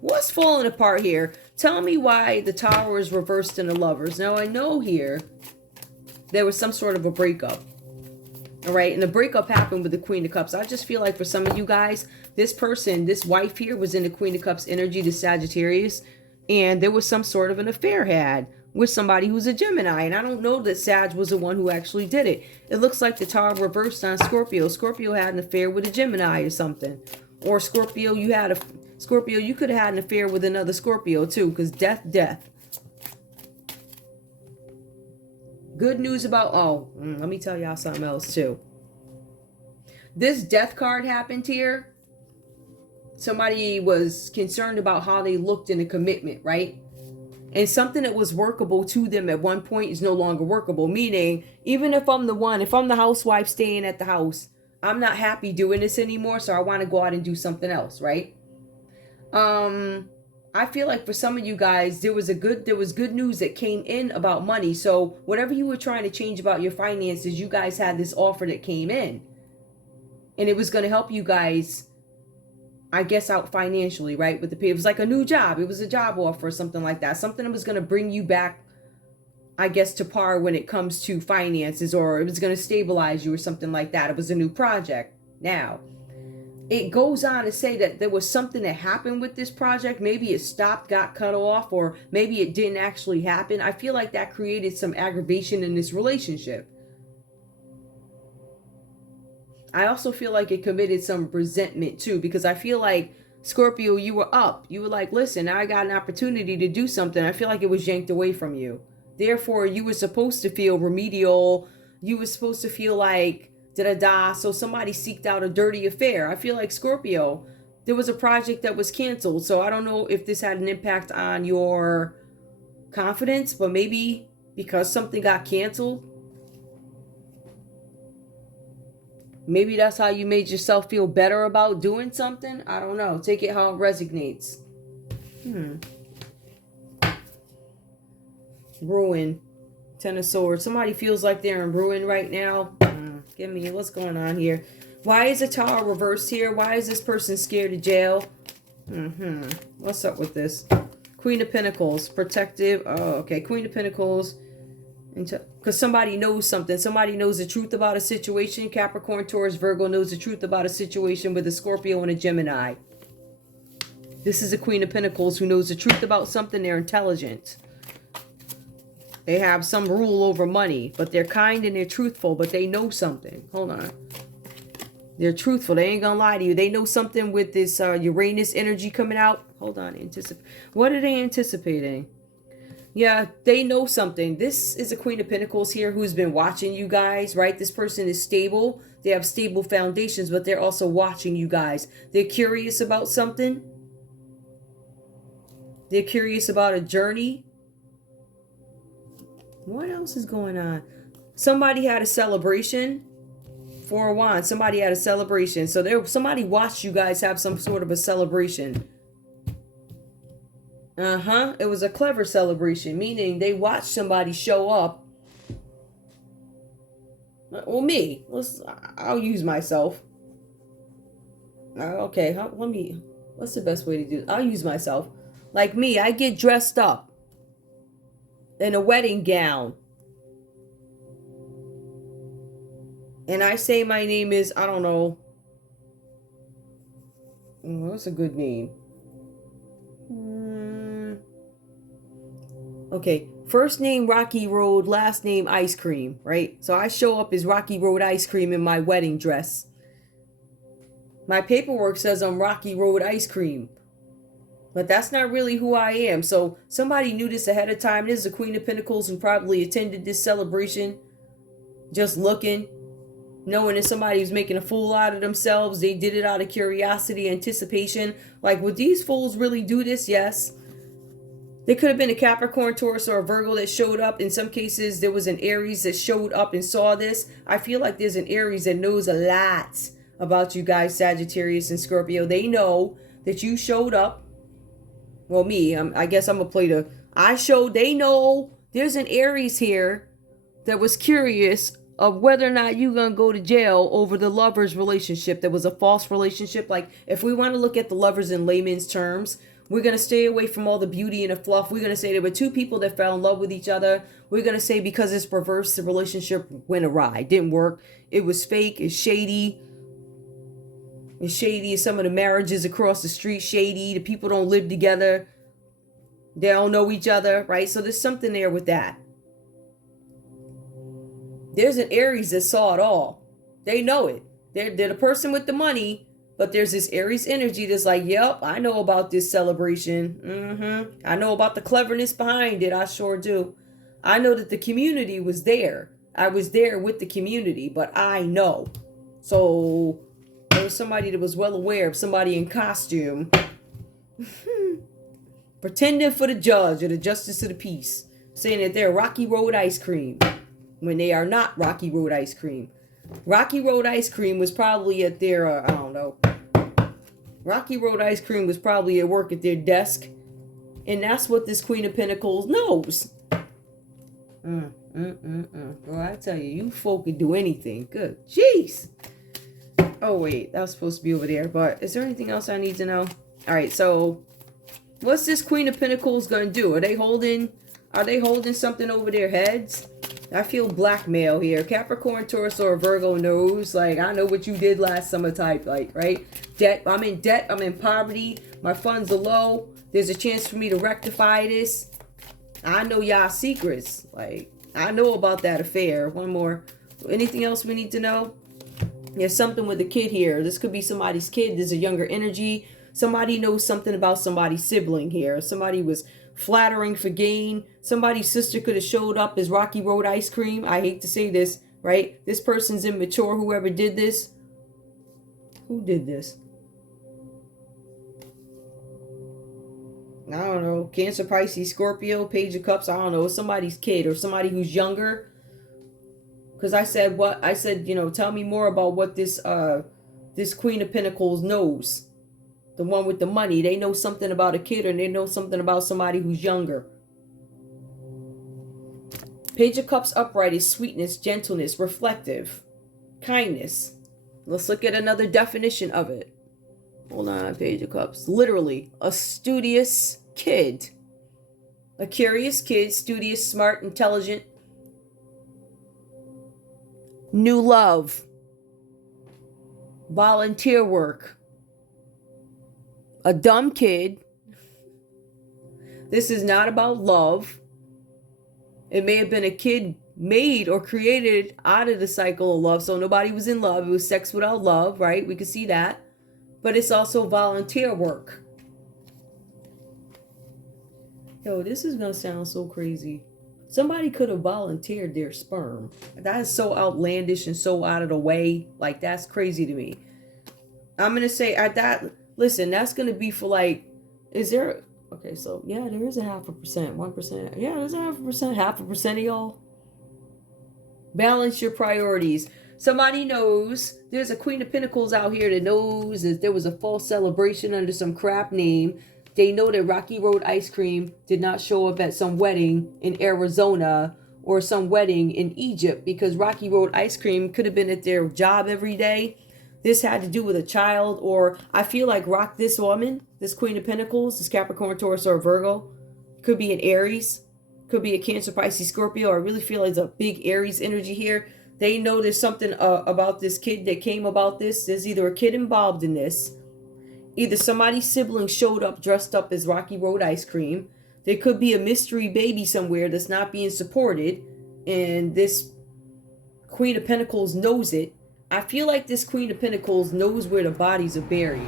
What's falling apart here? Tell me why the Tower is reversed in the Lovers. Now, I know here there was some sort of a breakup. All right, and the breakup happened with the Queen of Cups. I just feel like for some of you guys, this person, this wife here was in the Queen of Cups energy, the Sagittarius, and there was some sort of an affair had with somebody who's a Gemini. And I don't know that Sag was the one who actually did it. It looks like the Tower reversed on Scorpio. Scorpio had an affair with a Gemini or something. Or Scorpio, you could have had an affair with another Scorpio too, because death. Good news about, let me tell y'all something else too. This death card happened here. Somebody was concerned about how they looked in a commitment, right? And something that was workable to them at one point is no longer workable. Meaning, even if I'm the housewife staying at the house, I'm not happy doing this anymore, so I want to go out and do something else, right? I feel like for some of you guys, there was good news that came in about money. So whatever you were trying to change about your finances, you guys had this offer that came in. And it was going to help you guys, I guess, out financially, right? With the pay. It was like a new job. It was a job offer or something like that. Something that was going to bring you back, I guess, to par when it comes to finances, or it was going to stabilize you or something like that. It was a new project. Now, it goes on to say that there was something that happened with this project. Maybe it stopped, got cut off, or maybe it didn't actually happen. I feel like that created some aggravation in this relationship. I also feel like it committed some resentment too, because I feel like, Scorpio, you were up. You were like, listen, I got an opportunity to do something. I feel like it was yanked away from you. Therefore, you were supposed to feel remedial. You were supposed to feel like, so somebody seeked out a dirty affair. I feel like, Scorpio, there was a project that was canceled. So I don't know if this had an impact on your confidence, but maybe because something got canceled, maybe that's how you made yourself feel better about doing something. I don't know. Take it how it resonates. Ruin. Ten of Swords. Somebody feels like they're in ruin right now. Give me, what's going on here? Why is the Tower reversed here? Why is this person scared of jail? What's up with this? Queen of Pentacles. Protective. Oh, okay. Queen of Pentacles. Because somebody knows something. Somebody knows the truth about a situation. Capricorn, Taurus, Virgo knows the truth about a situation with a Scorpio and a Gemini. This is a Queen of Pentacles who knows the truth about something. They're intelligent. They have some rule over money, but they're kind and they're truthful, but they know something. Hold on. They're truthful. They ain't gonna lie to you. They know something with this Uranus energy coming out. Hold on. What are they anticipating? Yeah, they know something. This is a Queen of Pentacles here who's been watching you guys, right? This person is stable. They have stable foundations, but they're also watching you guys. They're curious about something. They're curious about a journey. What else is going on? Somebody had a celebration. Four of Wands. Somebody had a celebration. So somebody watched you guys have some sort of a celebration. It was a clever celebration, meaning they watched somebody show up. Well, me. I'll use myself. Okay, what's the best way to do it? I'll use myself. Like me, I get dressed up in a wedding gown. And I say my name is, I don't know. What's a good name? Okay, first name Rocky Road, last name Ice Cream, right? So I show up as Rocky Road Ice Cream in my wedding dress. My paperwork says I'm Rocky Road Ice Cream. But that's not really who I am. So somebody knew this ahead of time. This is the Queen of Pentacles and probably attended this celebration. Just looking. Knowing that somebody was making a fool out of themselves. They did it out of curiosity, anticipation. Like, would these fools really do this? Yes. There could have been a Capricorn, Taurus, or a Virgo that showed up. In some cases, there was an Aries that showed up and saw this. I feel like there's an Aries that knows a lot about you guys, Sagittarius and Scorpio. They know that you showed up. Well, me, I guess I'm going to play they know there's an Aries here that was curious of whether or not you're going to go to jail over the lovers relationship that was a false relationship. Like, if we want to look at the lovers in layman's terms, we're going to stay away from all the beauty and the fluff. We're going to say there were two people that fell in love with each other. We're going to say because it's perverse, the relationship went awry. It didn't work. It was fake. It's shady. It's shady. Some of the marriages across the street, shady. The people don't live together. They don't know each other, right? So there's something there with that. There's an Aries that saw it all. They know it. They're the person with the money, but there's this Aries energy that's like, yep, I know about this celebration. I know about the cleverness behind it. I sure do. I know that the community was there. I was there with the community, but I know. So there was somebody that was well aware of somebody in costume pretending for the judge or the justice of the peace, saying that they're Rocky Road Ice Cream when they are not Rocky Road Ice Cream. Rocky Road Ice Cream was probably at their, I don't know. Rocky Road Ice Cream was probably at work at their desk. And that's what this Queen of Pentacles knows. Well, I tell you, you folk can do anything. Good. Jeez. Oh, wait. That was supposed to be over there. But is there anything else I need to know? All right. So what's this Queen of Pentacles going to do? Are they holding something over their heads? I feel blackmail here. Capricorn, Taurus, or Virgo knows. Like, I know what you did last summer type. Like, right? Debt. I'm in debt. I'm in poverty. My funds are low. There's a chance for me to rectify this. I know y'all secrets. Like, I know about that affair. One more. Anything else we need to know? There's something with the kid here. This could be somebody's kid. There's a younger energy. Somebody knows something about somebody's sibling here. Somebody was flattering for gain. Somebody's sister could have showed up as Rocky Road Ice Cream. I hate to say this, right? This person's immature, whoever did this. Who did this? I don't know. Cancer, Pisces, Scorpio, Page of Cups. I don't know. Somebody's kid or somebody who's younger. Because I said, tell me more about what this Queen of Pentacles knows. The one with the money. They know something about a kid, or they know something about somebody who's younger. Page of Cups upright is sweetness, gentleness, reflective, kindness. Let's look at another definition of it. Hold on, Page of Cups. Literally, a studious kid. A curious kid, studious, smart, intelligent. New love. Volunteer work. A dumb kid. This is not about love. It may have been a kid made or created out of the cycle of love. So nobody was in love. It was sex without love, right? We could see that. But it's also volunteer work. Yo, this is going to sound so crazy. Somebody could have volunteered their sperm. That is so outlandish and so out of the way. Like, that's crazy to me. I'm going to say at that... Listen, that's going to be for like, is there Okay, so yeah, there is a 0.5%, 1%. Yeah, there's a 0.5% of y'all. Balance your priorities. Somebody knows there's a Queen of Pentacles out here that knows that there was a false celebration under some crap name. They know that Rocky Road Ice Cream did not show up at some wedding in Arizona or some wedding in Egypt, because Rocky Road Ice Cream could have been at their job every day. This had to do with a child, or I feel like this woman, this Queen of Pentacles, this Capricorn, Taurus, or Virgo, could be an Aries, could be a Cancer, Pisces, Scorpio. I really feel like there's a big Aries energy here. They know there's something about this kid that came about this. There's either a kid involved in this. Either somebody's sibling showed up dressed up as Rocky Road Ice Cream. There could be a mystery baby somewhere that's not being supported. And this Queen of Pentacles knows it. I feel like this Queen of Pentacles knows where the bodies are buried.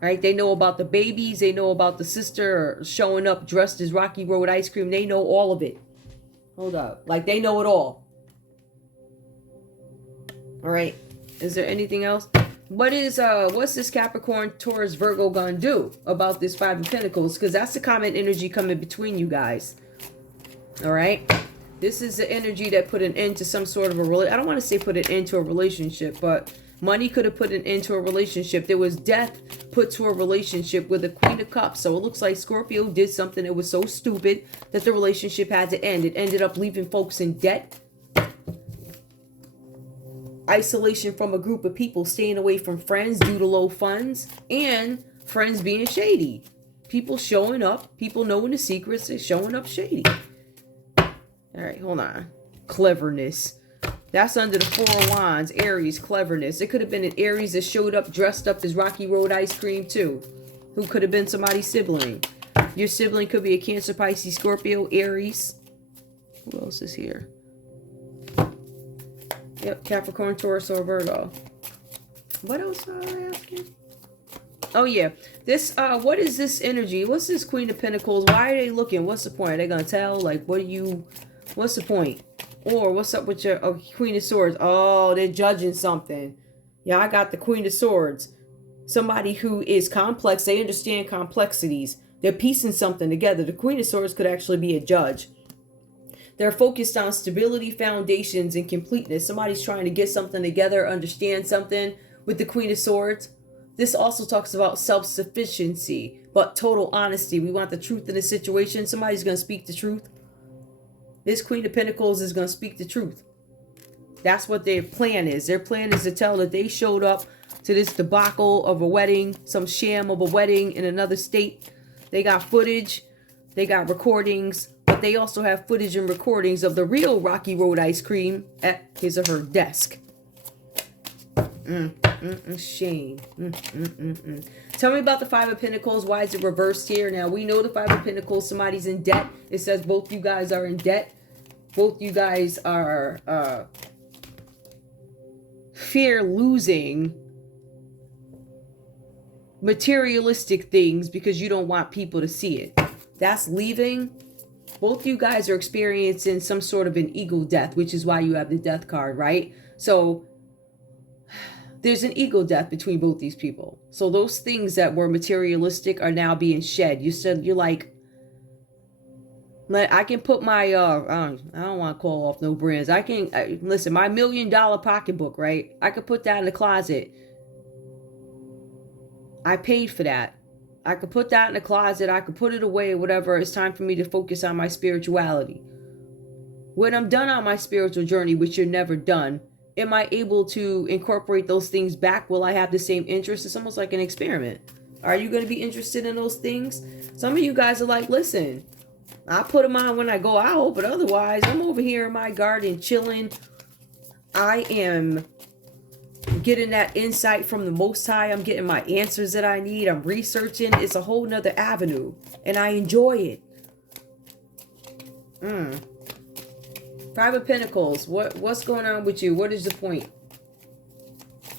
Right? They know about the babies. They know about the sister showing up dressed as Rocky Road Ice Cream. They know all of it. Hold up. Like, they know it all. All right. Is there anything else? What's this Capricorn, Taurus, Virgo gonna do about this Five of Pentacles? Because that's the common energy coming between you guys. All right. This is the energy that put an end to some sort of a I don't want to say put an end to a relationship, but money could have put an end to a relationship. There was death put to a relationship with the Queen of Cups. So it looks like Scorpio did something that was so stupid that the relationship had to end. It ended up leaving folks in debt, isolation from a group of people, staying away from friends due to low funds, and friends being shady. People showing up, people knowing the secrets, they're showing up shady. All right, hold on. Cleverness. That's under the Four of Wands. Aries, cleverness. It could have been an Aries that showed up dressed up as Rocky Road Ice Cream too. Who could have been somebody's sibling. Your sibling could be a Cancer, Pisces, Scorpio, Aries. Who else is here? Yep, Capricorn, Taurus, or Virgo. What else are I asking? Oh yeah. This what is this energy? What's this Queen of Pentacles? Why are they looking? What's the point? Are they gonna tell? Like, what's the point? Or what's up with your Queen of Swords? Oh, they're judging something. Yeah, I got the Queen of Swords. Somebody who is complex. They understand complexities. They're piecing something together. The Queen of Swords could actually be a judge. They're focused on stability, foundations, and completeness. Somebody's trying to get something together, understand something with the Queen of Swords. This also talks about self-sufficiency, but total honesty. We want the truth in the situation. Somebody's going to speak the truth. This Queen of Pentacles is going to speak the truth. That's what their plan is. Their plan is to tell that they showed up to this debacle of a wedding, some sham of a wedding in another state. They got footage. They got recordings. But they also have footage and recordings of the real Rocky Road Ice Cream at his or her desk. Shame. Tell me about the Five of Pentacles. Why is it reversed here? Now, we know the Five of Pentacles. Somebody's in debt. It says both you guys are in debt. Both you guys are fear losing materialistic things because you don't want people to see it. That's leaving. Both you guys are experiencing some sort of an ego death, which is why you have the death card, right? So there's an ego death between both these people. So those things that were materialistic are now being shed. You're like, I can put my, I don't want to call off no brands. Listen, my $1 million pocketbook, right? I could put that in the closet. I paid for that. I could put that in the closet. I could put it away, whatever. It's time for me to focus on my spirituality. When I'm done on my spiritual journey, which you're never done, am I able to incorporate those things back? Will I have the same interest? It's almost like an experiment. Are you going to be interested in those things? Some of you guys are like, listen, I put them on when I go out, but otherwise I'm over here in my garden chilling. I am getting that insight from the Most High. I'm getting my answers that I need. I'm researching. It's a whole nother avenue, and I enjoy it. Five of Pentacles. What's going on with you? What is the point?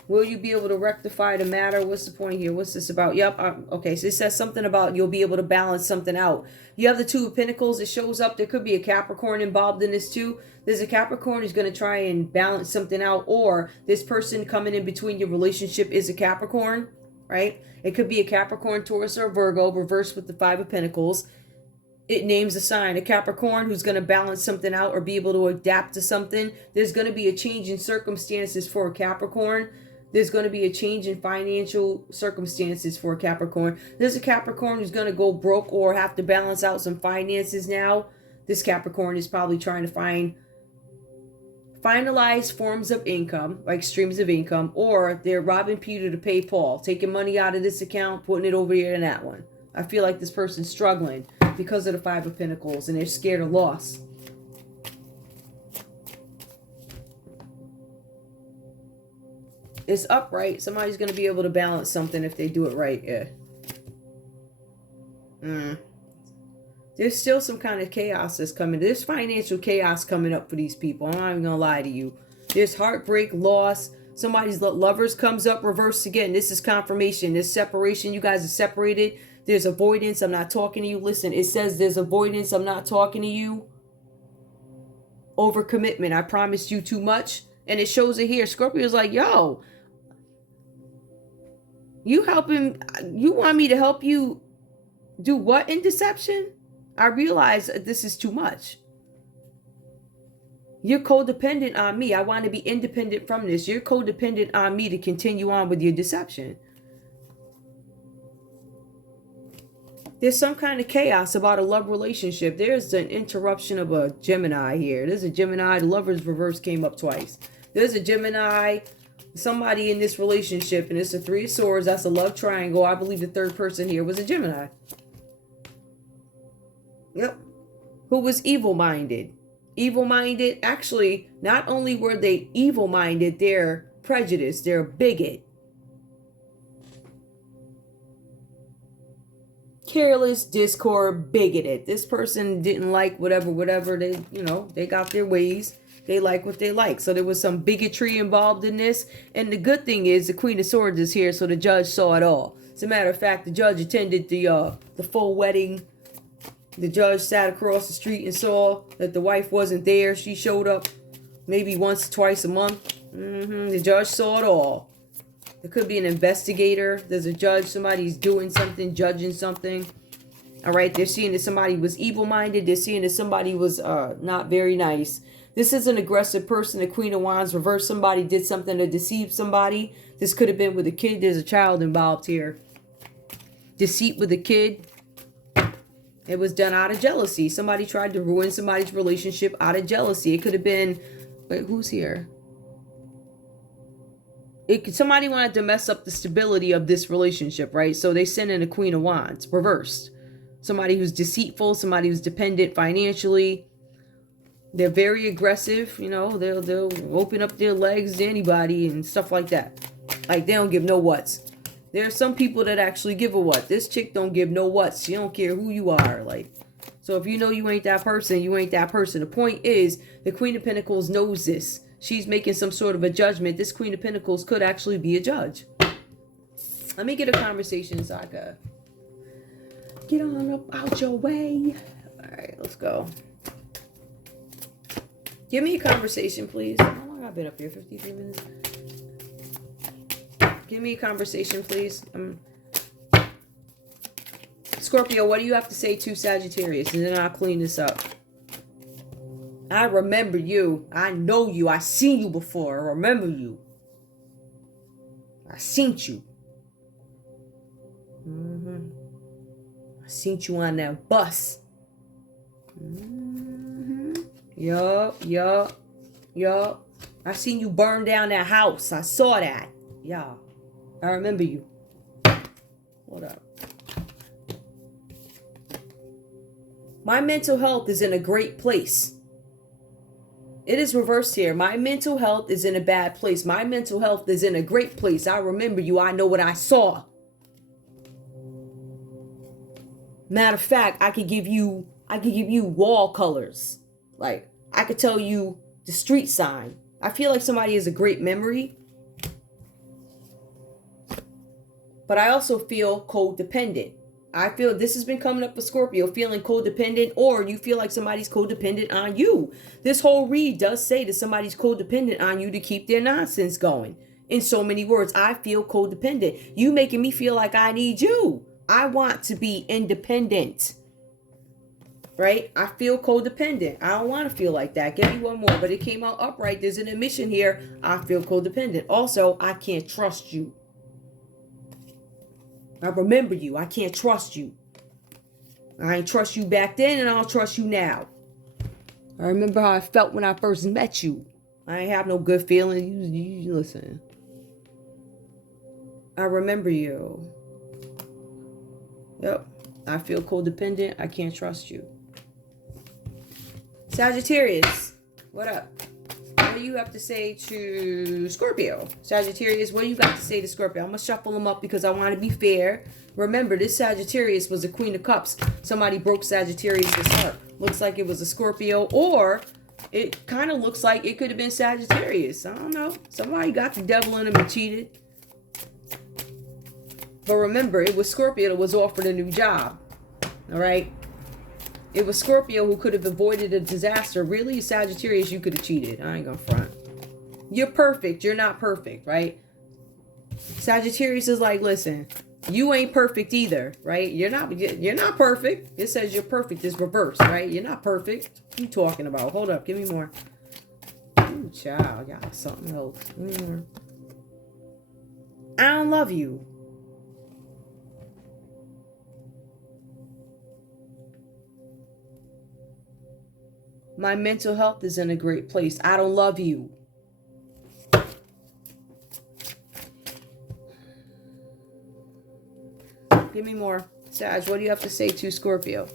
Will you be able to rectify the matter? What's the point here? What's this about? Yep. Okay, so it says something about you'll be able to balance something out. You have the Two of Pentacles. It shows up. There could be a Capricorn involved in this too. There's a Capricorn who's going to try and balance something out, or this person coming in between your relationship is a Capricorn. right? It could be a Capricorn, Taurus, or Virgo reversed with the Five of Pentacles. It names a sign, a Capricorn who's going to balance something out or be able to adapt to something. There's going to be a change in circumstances for a Capricorn. There's going to be a change in financial circumstances for a Capricorn. There's a Capricorn who's going to go broke or have to balance out some finances now. This Capricorn is probably trying to finalize forms of income, like streams of income, or they're robbing Peter to pay Paul, taking money out of this account, putting it over here in that one. I feel like this person's struggling because of the Five of Pentacles, and they're scared of loss. It's upright. Somebody's going to be able to balance something if they do it right. Yeah. There's still some kind of chaos that's coming. There's financial chaos coming up for these people. I'm not even going to lie to you. There's heartbreak, loss. Somebody's lovers comes up reversed again. This is confirmation. There's separation. You guys are separated. There's avoidance. I'm not talking to you. Listen, it says there's avoidance. I'm not talking to you. Overcommitment. I promised you too much. And it shows it here. Scorpio's like, yo, you want me to help you do what in deception? I realize this is too much. You're codependent on me. I want to be independent from this. You're codependent on me to continue on with your deception. There's some kind of chaos about a love relationship. There's an interruption of a Gemini here. There's a Gemini. The lover's reverse came up twice. There's a Gemini, somebody in this relationship, and it's a Three of Swords. That's a love triangle. I believe the third person here was a Gemini. Yep. Who was evil-minded. Evil-minded. Actually, not only were they evil-minded, they're prejudiced. They're bigot. Careless, discord, bigoted. This person didn't like whatever. They got their ways. They like what they like. So there was some bigotry involved in this. And the good thing is the Queen of Swords is here, so the judge saw it all. As a matter of fact, the judge attended the full wedding. The judge sat across the street and saw that the wife wasn't there. She showed up maybe once, twice a month. The judge saw it all. There could be an investigator. There's a judge. Somebody's doing something, judging something. All right. They're seeing that somebody was evil-minded. They're seeing that somebody was not very nice. This is an aggressive person. The Queen of Wands reversed. Somebody did something to deceive somebody. This could have been with a kid. There's a child involved here. Deceit with a kid. It was done out of jealousy. Somebody tried to ruin somebody's relationship out of jealousy. It could have been... Wait, who's here? Somebody wanted to mess up the stability of this relationship, right? So they sent in a Queen of Wands, reversed. Somebody who's deceitful, somebody who's dependent financially. They're very aggressive, they'll open up their legs to anybody and stuff like that. Like, they don't give no whats. There are some people that actually give a what. This chick don't give no whats. She don't care who you are. So if you know you ain't that person, you ain't that person. The point is, the Queen of Pentacles knows this. She's making some sort of a judgment. This Queen of Pentacles could actually be a judge. Let me get a conversation so I can get on up out your way. All right, let's go. Give me a conversation, please. How long have I been up here? 53 minutes? Give me a conversation, please. Scorpio, what do you have to say to Sagittarius? And then I'll clean this up. I remember you. I know you. I seen you before. I remember you. I seen you. I seen you on that bus. Yup. I seen you burn down that house. I saw that. Yeah. I remember you. What up? My mental health is in a great place. It is reversed here. My mental health is in a bad place. My mental health is in a great place. I remember you. I know what I saw. Matter of fact, I could give you wall colors. Like, I could tell you the street sign. I feel like somebody has a great memory. But I also feel codependent. I feel this has been coming up for Scorpio, feeling codependent, or you feel like somebody's codependent on you. This whole read does say that somebody's codependent on you to keep their nonsense going. In so many words, I feel codependent. You making me feel like I need you. I want to be independent. Right? I feel codependent. I don't want to feel like that. Give me one more. But it came out upright. There's an admission here. I feel codependent. Also, I can't trust you. I remember you. I can't trust you. I ain't trust you back then, and I don't trust you now. I remember how I felt when I first met you. I ain't have no good feeling. You listen. I remember you. Yep. I feel codependent. I can't trust you. Sagittarius, what up? What do you have to say to Scorpio? Sagittarius, what do you got to say to Scorpio? I'm going to shuffle them up because I want to be fair. Remember, this Sagittarius was a Queen of Cups. Somebody broke Sagittarius' heart. Looks like it was a Scorpio, or it kind of looks like it could have been Sagittarius. I don't know. Somebody got the devil in them and cheated. But remember, it was Scorpio that was offered a new job. All right? It was Scorpio who could have avoided a disaster. Really, Sagittarius, you could have cheated. I ain't gonna front. You're perfect. You're not perfect, right? Sagittarius is like, listen, you ain't perfect either, right? You're not perfect. It says you're perfect. It's reversed, right? You're not perfect. What are you talking about? Hold up. Give me more. Ooh, child. I got something else. Give me more. I don't love you. My mental health is in a great place. I don't love you. Give me more. Sag, what do you have to say to Scorpio?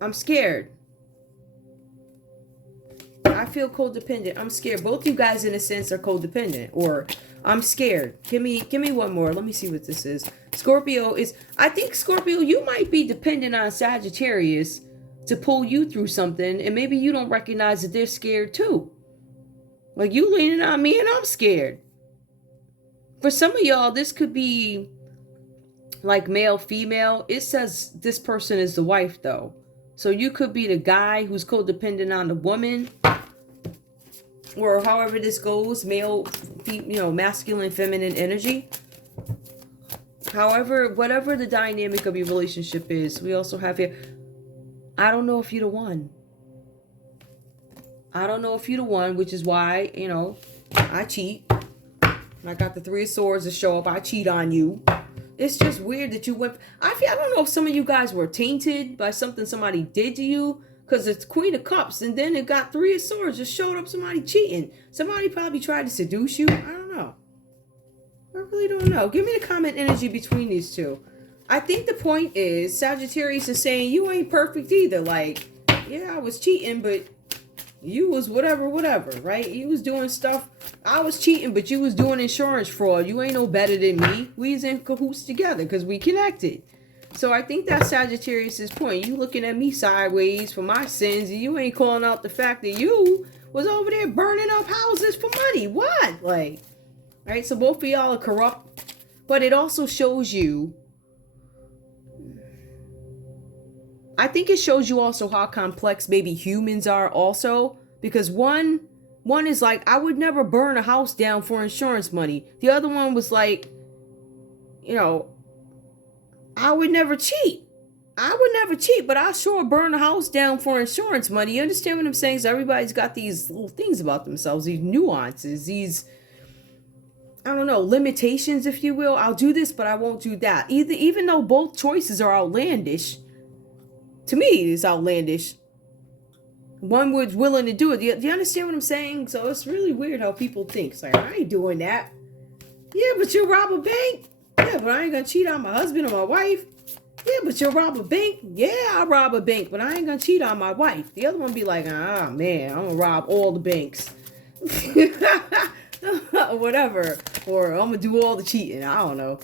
I'm scared. I feel codependent. I'm scared. Both you guys, in a sense, are codependent. Or I'm scared. Give me one more. Let me see what this is. Scorpio is, I think Scorpio, you might be dependent on Sagittarius to pull you through something, and maybe you don't recognize that they're scared too. Like, you leaning on me and I'm scared. For some of y'all, this could be like male, female. It says this person is the wife though. So you could be the guy who's codependent on the woman, or however this goes, male, masculine, feminine energy. However, whatever the dynamic of your relationship is, we also have here, I don't know if you're the one. I don't know if you're the one, which is why, I cheat. I got the Three of Swords to show up. I cheat on you. It's just weird that you went. I don't know if some of you guys were tainted by something somebody did to you, because it's Queen of Cups, and then it got Three of Swords. Just showed up somebody cheating. Somebody probably tried to seduce you. I don't know. I really don't know. Give me the comment energy between these two. I think the point is Sagittarius is saying you ain't perfect either. Like, yeah, I was cheating, but you was whatever, right? You was doing stuff. I was cheating, but you was doing insurance fraud. You ain't no better than me. We was in cahoots together because we connected. So I think that's Sagittarius's point. You looking at me sideways for my sins, and you ain't calling out the fact that you was over there burning up houses for money. What? Like, right? So both of y'all are corrupt, but it also shows you, I think it shows you also how complex maybe humans are also, because one is like, I would never burn a house down for insurance money. The other one was like, I would never cheat. But I sure burn a house down for insurance money. You understand what I'm saying? So everybody's got these little things about themselves, these nuances, these, I don't know, limitations, if you will. I'll do this, but I won't do that. Even though both choices are outlandish, to me, it's outlandish. One was willing to do it. Do you understand what I'm saying? So it's really weird how people think. It's like, I ain't doing that. Yeah, but you rob a bank. Yeah, but I ain't gonna cheat on my husband or my wife. Yeah, but you'll rob a bank. Yeah, I'll rob a bank, but I ain't gonna cheat on my wife. The other one be like, man, I'm gonna rob all the banks. Whatever. Or I'm gonna do all the cheating. I don't know.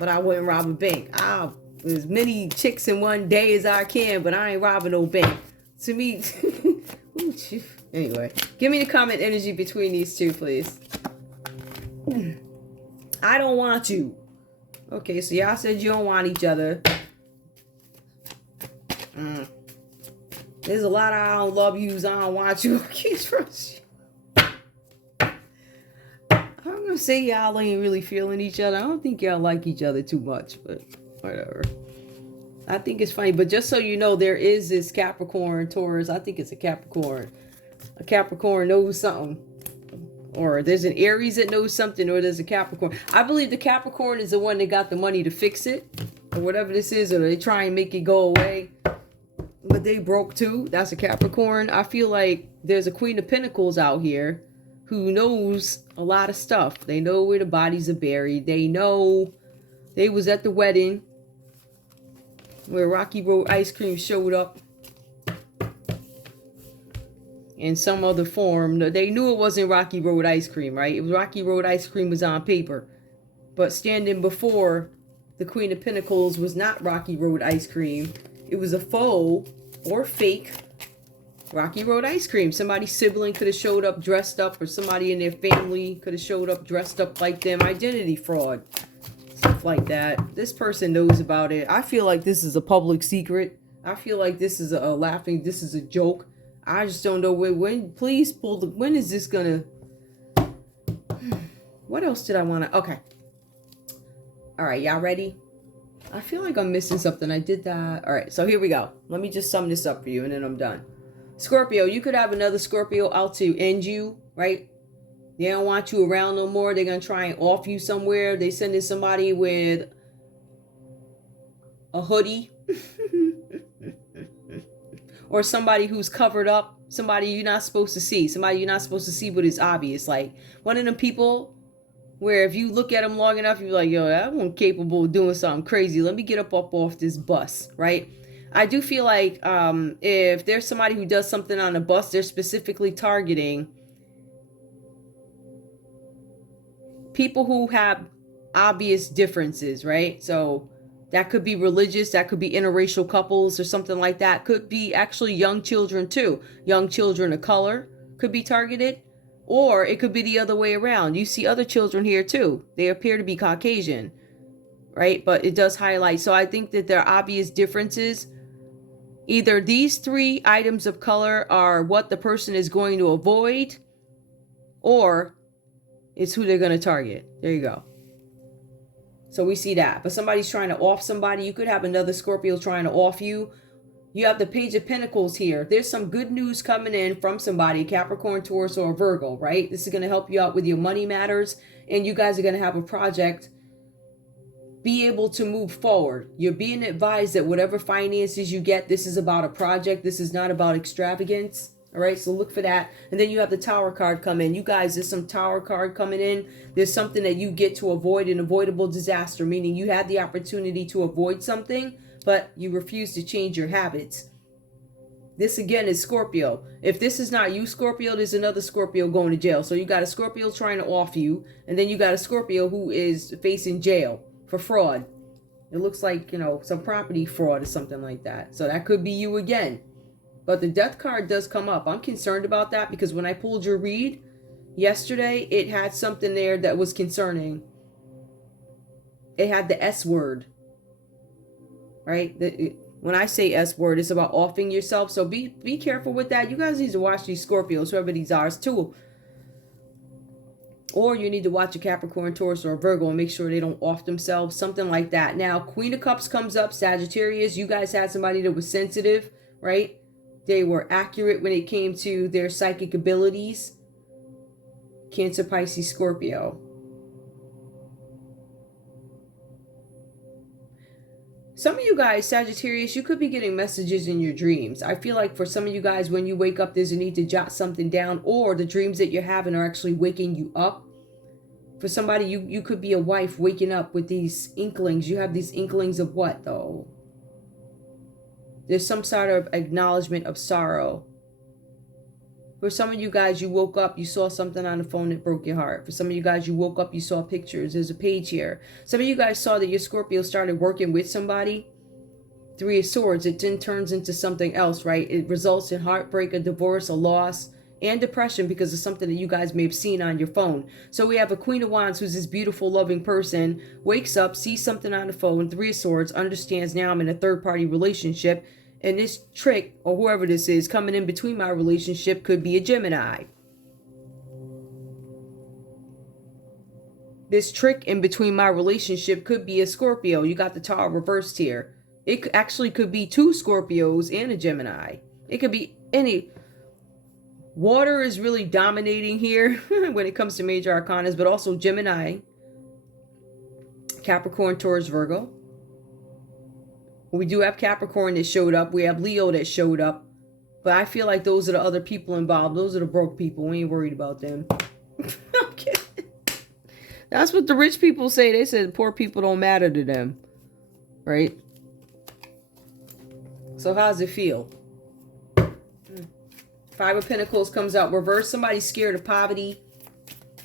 But I wouldn't rob a bank. I'll as many chicks in one day as I can, but I ain't robbing no bank. To me, anyway, give me the comment energy between these two, please. I don't want you. Okay, so y'all said you don't want each other. There's a lot of I don't love yous, I don't want you, I can't trust you. gonna say y'all ain't really feeling each other. I don't think y'all like each other too much, but whatever. I think it's funny, but just so you know, there is this Capricorn, Taurus. I think it's a Capricorn. A Capricorn knows something. Or there's an Aries that knows something, or there's a Capricorn. I believe the Capricorn is the one that got the money to fix it, or whatever this is, or they try and make it go away. But they broke too. That's a Capricorn. I feel like there's a Queen of Pentacles out here who knows a lot of stuff. They know where the bodies are buried. They know they was at the wedding where Rocky Road Ice Cream showed up in some other form. They knew it wasn't Rocky Road Ice Cream, right? It was Rocky Road Ice Cream was on paper. But standing before the Queen of Pentacles was not Rocky Road Ice Cream. It was a faux or fake Rocky Road Ice Cream. Somebody's sibling could have showed up dressed up, or somebody in their family could have showed up dressed up like them. Identity fraud. Stuff like that. This person knows about it. I feel like this is a public secret. I feel like this is a laughing, this is a joke. I just don't know when please pull the, when is this gonna, what else did I want to, okay. All right, y'all ready? I feel like I'm missing something. I did that. All right, so here we go. Let me just sum this up for you and then I'm done. Scorpio, you could have another Scorpio out to end you, right? They don't want you around no more. They're going to try and off you somewhere. They sending somebody with a hoodie. Or somebody who's covered up. Somebody you're not supposed to see. Somebody you're not supposed to see, but it's obvious. Like one of them people where if you look at them long enough, you're like, yo, that one capable of doing something crazy. Let me get up off this bus, right? I do feel like if there's somebody who does something on a bus, they're specifically targeting people who have obvious differences, right? So that could be religious, that could be interracial couples or something like that. Could be actually young children too. Young children of color could be targeted. Or it could be the other way around. You see other children here too. They appear to be Caucasian, right? But it does highlight. So I think that there are obvious differences. Either these three items of color are what the person is going to avoid, or it's who they're going to target. There you go. So we see that. But somebody's trying to off somebody. You could have another Scorpio trying to off you. You have the Page of Pentacles here. There's some good news coming in from somebody, Capricorn, Taurus, or Virgo, right? This is going to help you out with your money matters. And you guys are going to have a project. Be able to move forward. You're being advised that whatever finances you get, this is about a project. This is not about extravagance. All right, so look for that. And then you have the Tower card come in. You guys, there's some Tower card coming in. There's something that you get to avoid, an avoidable disaster, meaning you had the opportunity to avoid something, but you refuse to change your habits. This again is Scorpio. If this is not you, Scorpio, there's another Scorpio going to jail. So you got a Scorpio trying to off you, and then you got a Scorpio who is facing jail for fraud. It looks like, you know, some property fraud or something like that. So that could be you again. But the Death card does come up. I'm concerned about that because when I pulled your read yesterday, it had something there that was concerning. It had the S word, right? When I say S word, it's about offing yourself. So be careful with that. You guys need to watch these Scorpios, whoever these are, too. Or you need to watch a Capricorn, Taurus, or a Virgo and make sure they don't off themselves. Something like that. Now, Queen of Cups comes up. Sagittarius, you guys had somebody that was sensitive, right? They were accurate when it came to their psychic abilities. Cancer, Pisces, Scorpio. Some of you guys, Sagittarius, you could be getting messages in your dreams. I feel like for some of you guys, when you wake up, there's a need to jot something down, or the dreams that you're having are actually waking you up. For somebody, you could be a wife waking up with these inklings. You have these inklings of what, though? There's some sort of acknowledgement of sorrow. For some of you guys, you woke up, you saw something on the phone that broke your heart. For some of you guys, you woke up, you saw pictures. There's a page here. Some of you guys saw that your Scorpio started working with somebody. Three of Swords, it then turns into something else, right? It results in heartbreak, a divorce, a loss, and depression because of something that you guys may have seen on your phone. So we have a Queen of Wands, who's this beautiful, loving person, wakes up, sees something on the phone, Three of Swords, understands now I'm in a third-party relationship, and this trick, or whoever this is, coming in between my relationship could be a Gemini. this trick in between my relationship could be a Scorpio. You got the Tower reversed here. It actually could be two Scorpios and a Gemini. It could be any. Water is really dominating here when it comes to major arcanas, but also Gemini, Capricorn, Taurus, Virgo. We do have Capricorn that showed up. We have Leo that showed up. But I feel like those are the other people involved. Those are the broke people. We ain't worried about them. I'm kidding. That's what the rich people say. They said poor people don't matter to them. Right? So how does it feel? Five of Pentacles comes out reverse. Somebody's scared of poverty.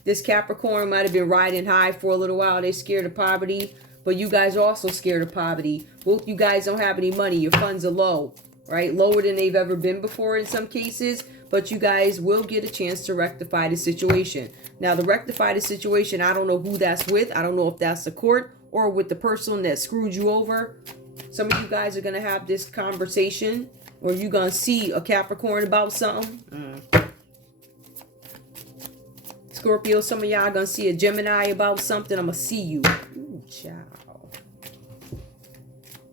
This Capricorn might have been riding high for a little while. They're scared of poverty. But you guys are also scared of poverty. Both you guys don't have any money. Your funds are low. Right? Lower than they've ever been before in some cases. But you guys will get a chance to rectify the situation. Now, to rectify the situation, I don't know who that's with. I don't know if that's the court or with the person that screwed you over. Some of you guys are going to have this conversation. Or you're going to see a Capricorn about something. Scorpio, some of y'all are going to see a Gemini about something. I'm going to see you. Ooh, child.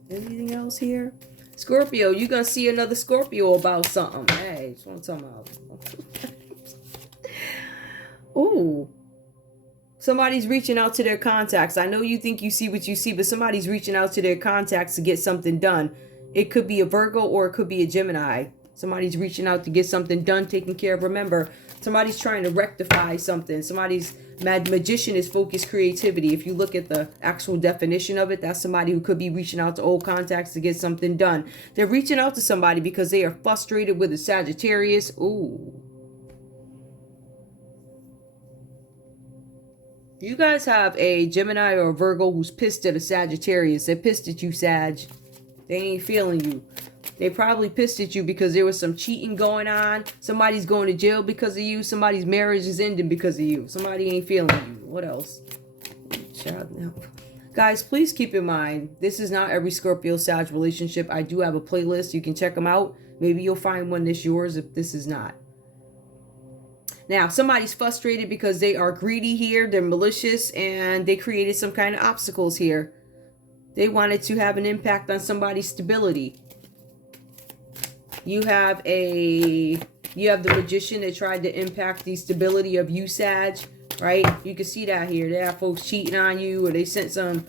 Anything else here? Scorpio, you're going to see another Scorpio about something. Hey, that's what I'm talking about. Ooh. Somebody's reaching out to their contacts. I know you think you see what you see, but somebody's reaching out to their contacts to get something done. It could be a Virgo or it could be a Gemini. Somebody's reaching out to get something done, taken care of. Remember, somebody's trying to rectify something. Somebody's magician is focused creativity. If you look at the actual definition of it, that's somebody who could be reaching out to old contacts to get something done. They're reaching out to somebody because they are frustrated with a Sagittarius. Ooh. You guys have a Gemini or a Virgo who's pissed at a Sagittarius. They're pissed at you, Sag. They ain't feeling you. They probably pissed at you because there was some cheating going on. Somebody's going to jail because of you. Somebody's marriage is ending because of you. Somebody ain't feeling you. What else? Child, no. Guys, please keep in mind, this is not every Scorpio Sag relationship. I do have a playlist. You can check them out. Maybe you'll find one that's yours if this is not. Now, somebody's frustrated because they are greedy here. They're malicious and they created some kind of obstacles here. They wanted to have an impact on somebody's stability. You have the magician that tried to impact the stability of you, Sag, right? You can see that here. They have folks cheating on you, or they sent some,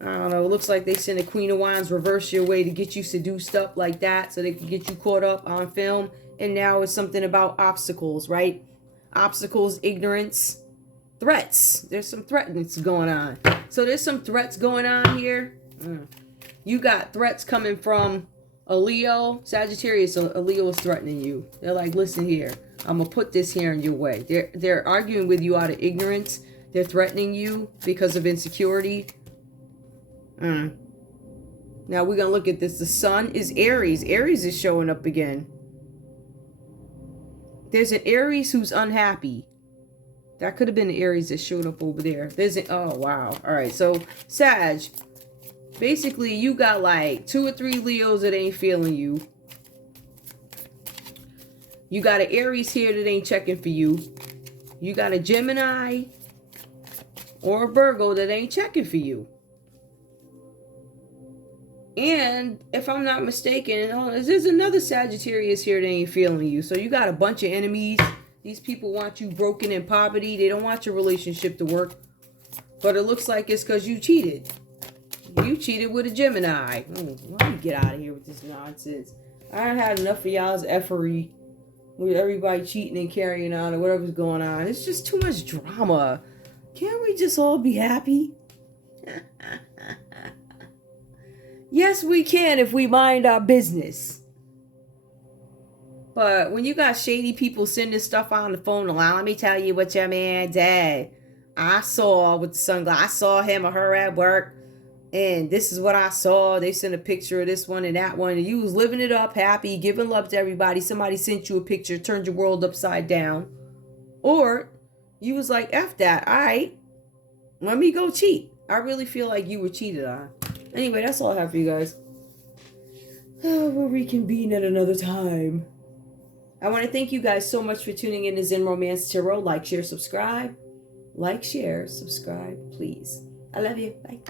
I don't know, it looks like they sent a Queen of Wands reverse your way to get you to do stuff like that so they can get you caught up on film. And now it's something about obstacles, right? Obstacles, ignorance, threats. There's some threats going on. So there's some threats going on here. You got threats coming from a Leo, Sagittarius. A Leo is threatening you. They're like, listen here, I'm gonna put this here in your way. They're arguing with you out of ignorance. They're threatening you because of insecurity. Now we're gonna look at this. The sun is Aries. Aries is showing up again. There's an Aries who's unhappy. That could have been the Aries that showed up over there. Oh wow. All right, so Sag, basically you got like 2 or 3 Leos that ain't feeling you. You got an Aries here that ain't checking for you. You got a Gemini or a Virgo that ain't checking for you. And if I'm not mistaken, there's another Sagittarius here that ain't feeling you. So you got a bunch of enemies. These people want you broken in poverty. They don't want your relationship to work. But it looks like it's because you cheated. You cheated with a Gemini. Let me get out of here with this nonsense. I had enough of y'all's effery with everybody cheating and carrying on or whatever's going on. It's just too much drama. Can't we just all be happy? Yes, we can if we mind our business. But when you got shady people sending stuff on the phone, let me tell you what your man did. I saw with the sunglasses. I saw him or her at work. And this is what I saw. They sent a picture of this one and that one. And you was living it up, happy, giving love to everybody. Somebody sent you a picture, turned your world upside down. Or you was like, F that. All right, let me go cheat. I really feel like you were cheated on. Anyway, that's all I have for you guys. We'll reconvene at another time. I want to thank you guys so much for tuning in to Zen Romance Tarot. Like, share, subscribe. Like, share, subscribe, please. I love you. Bye.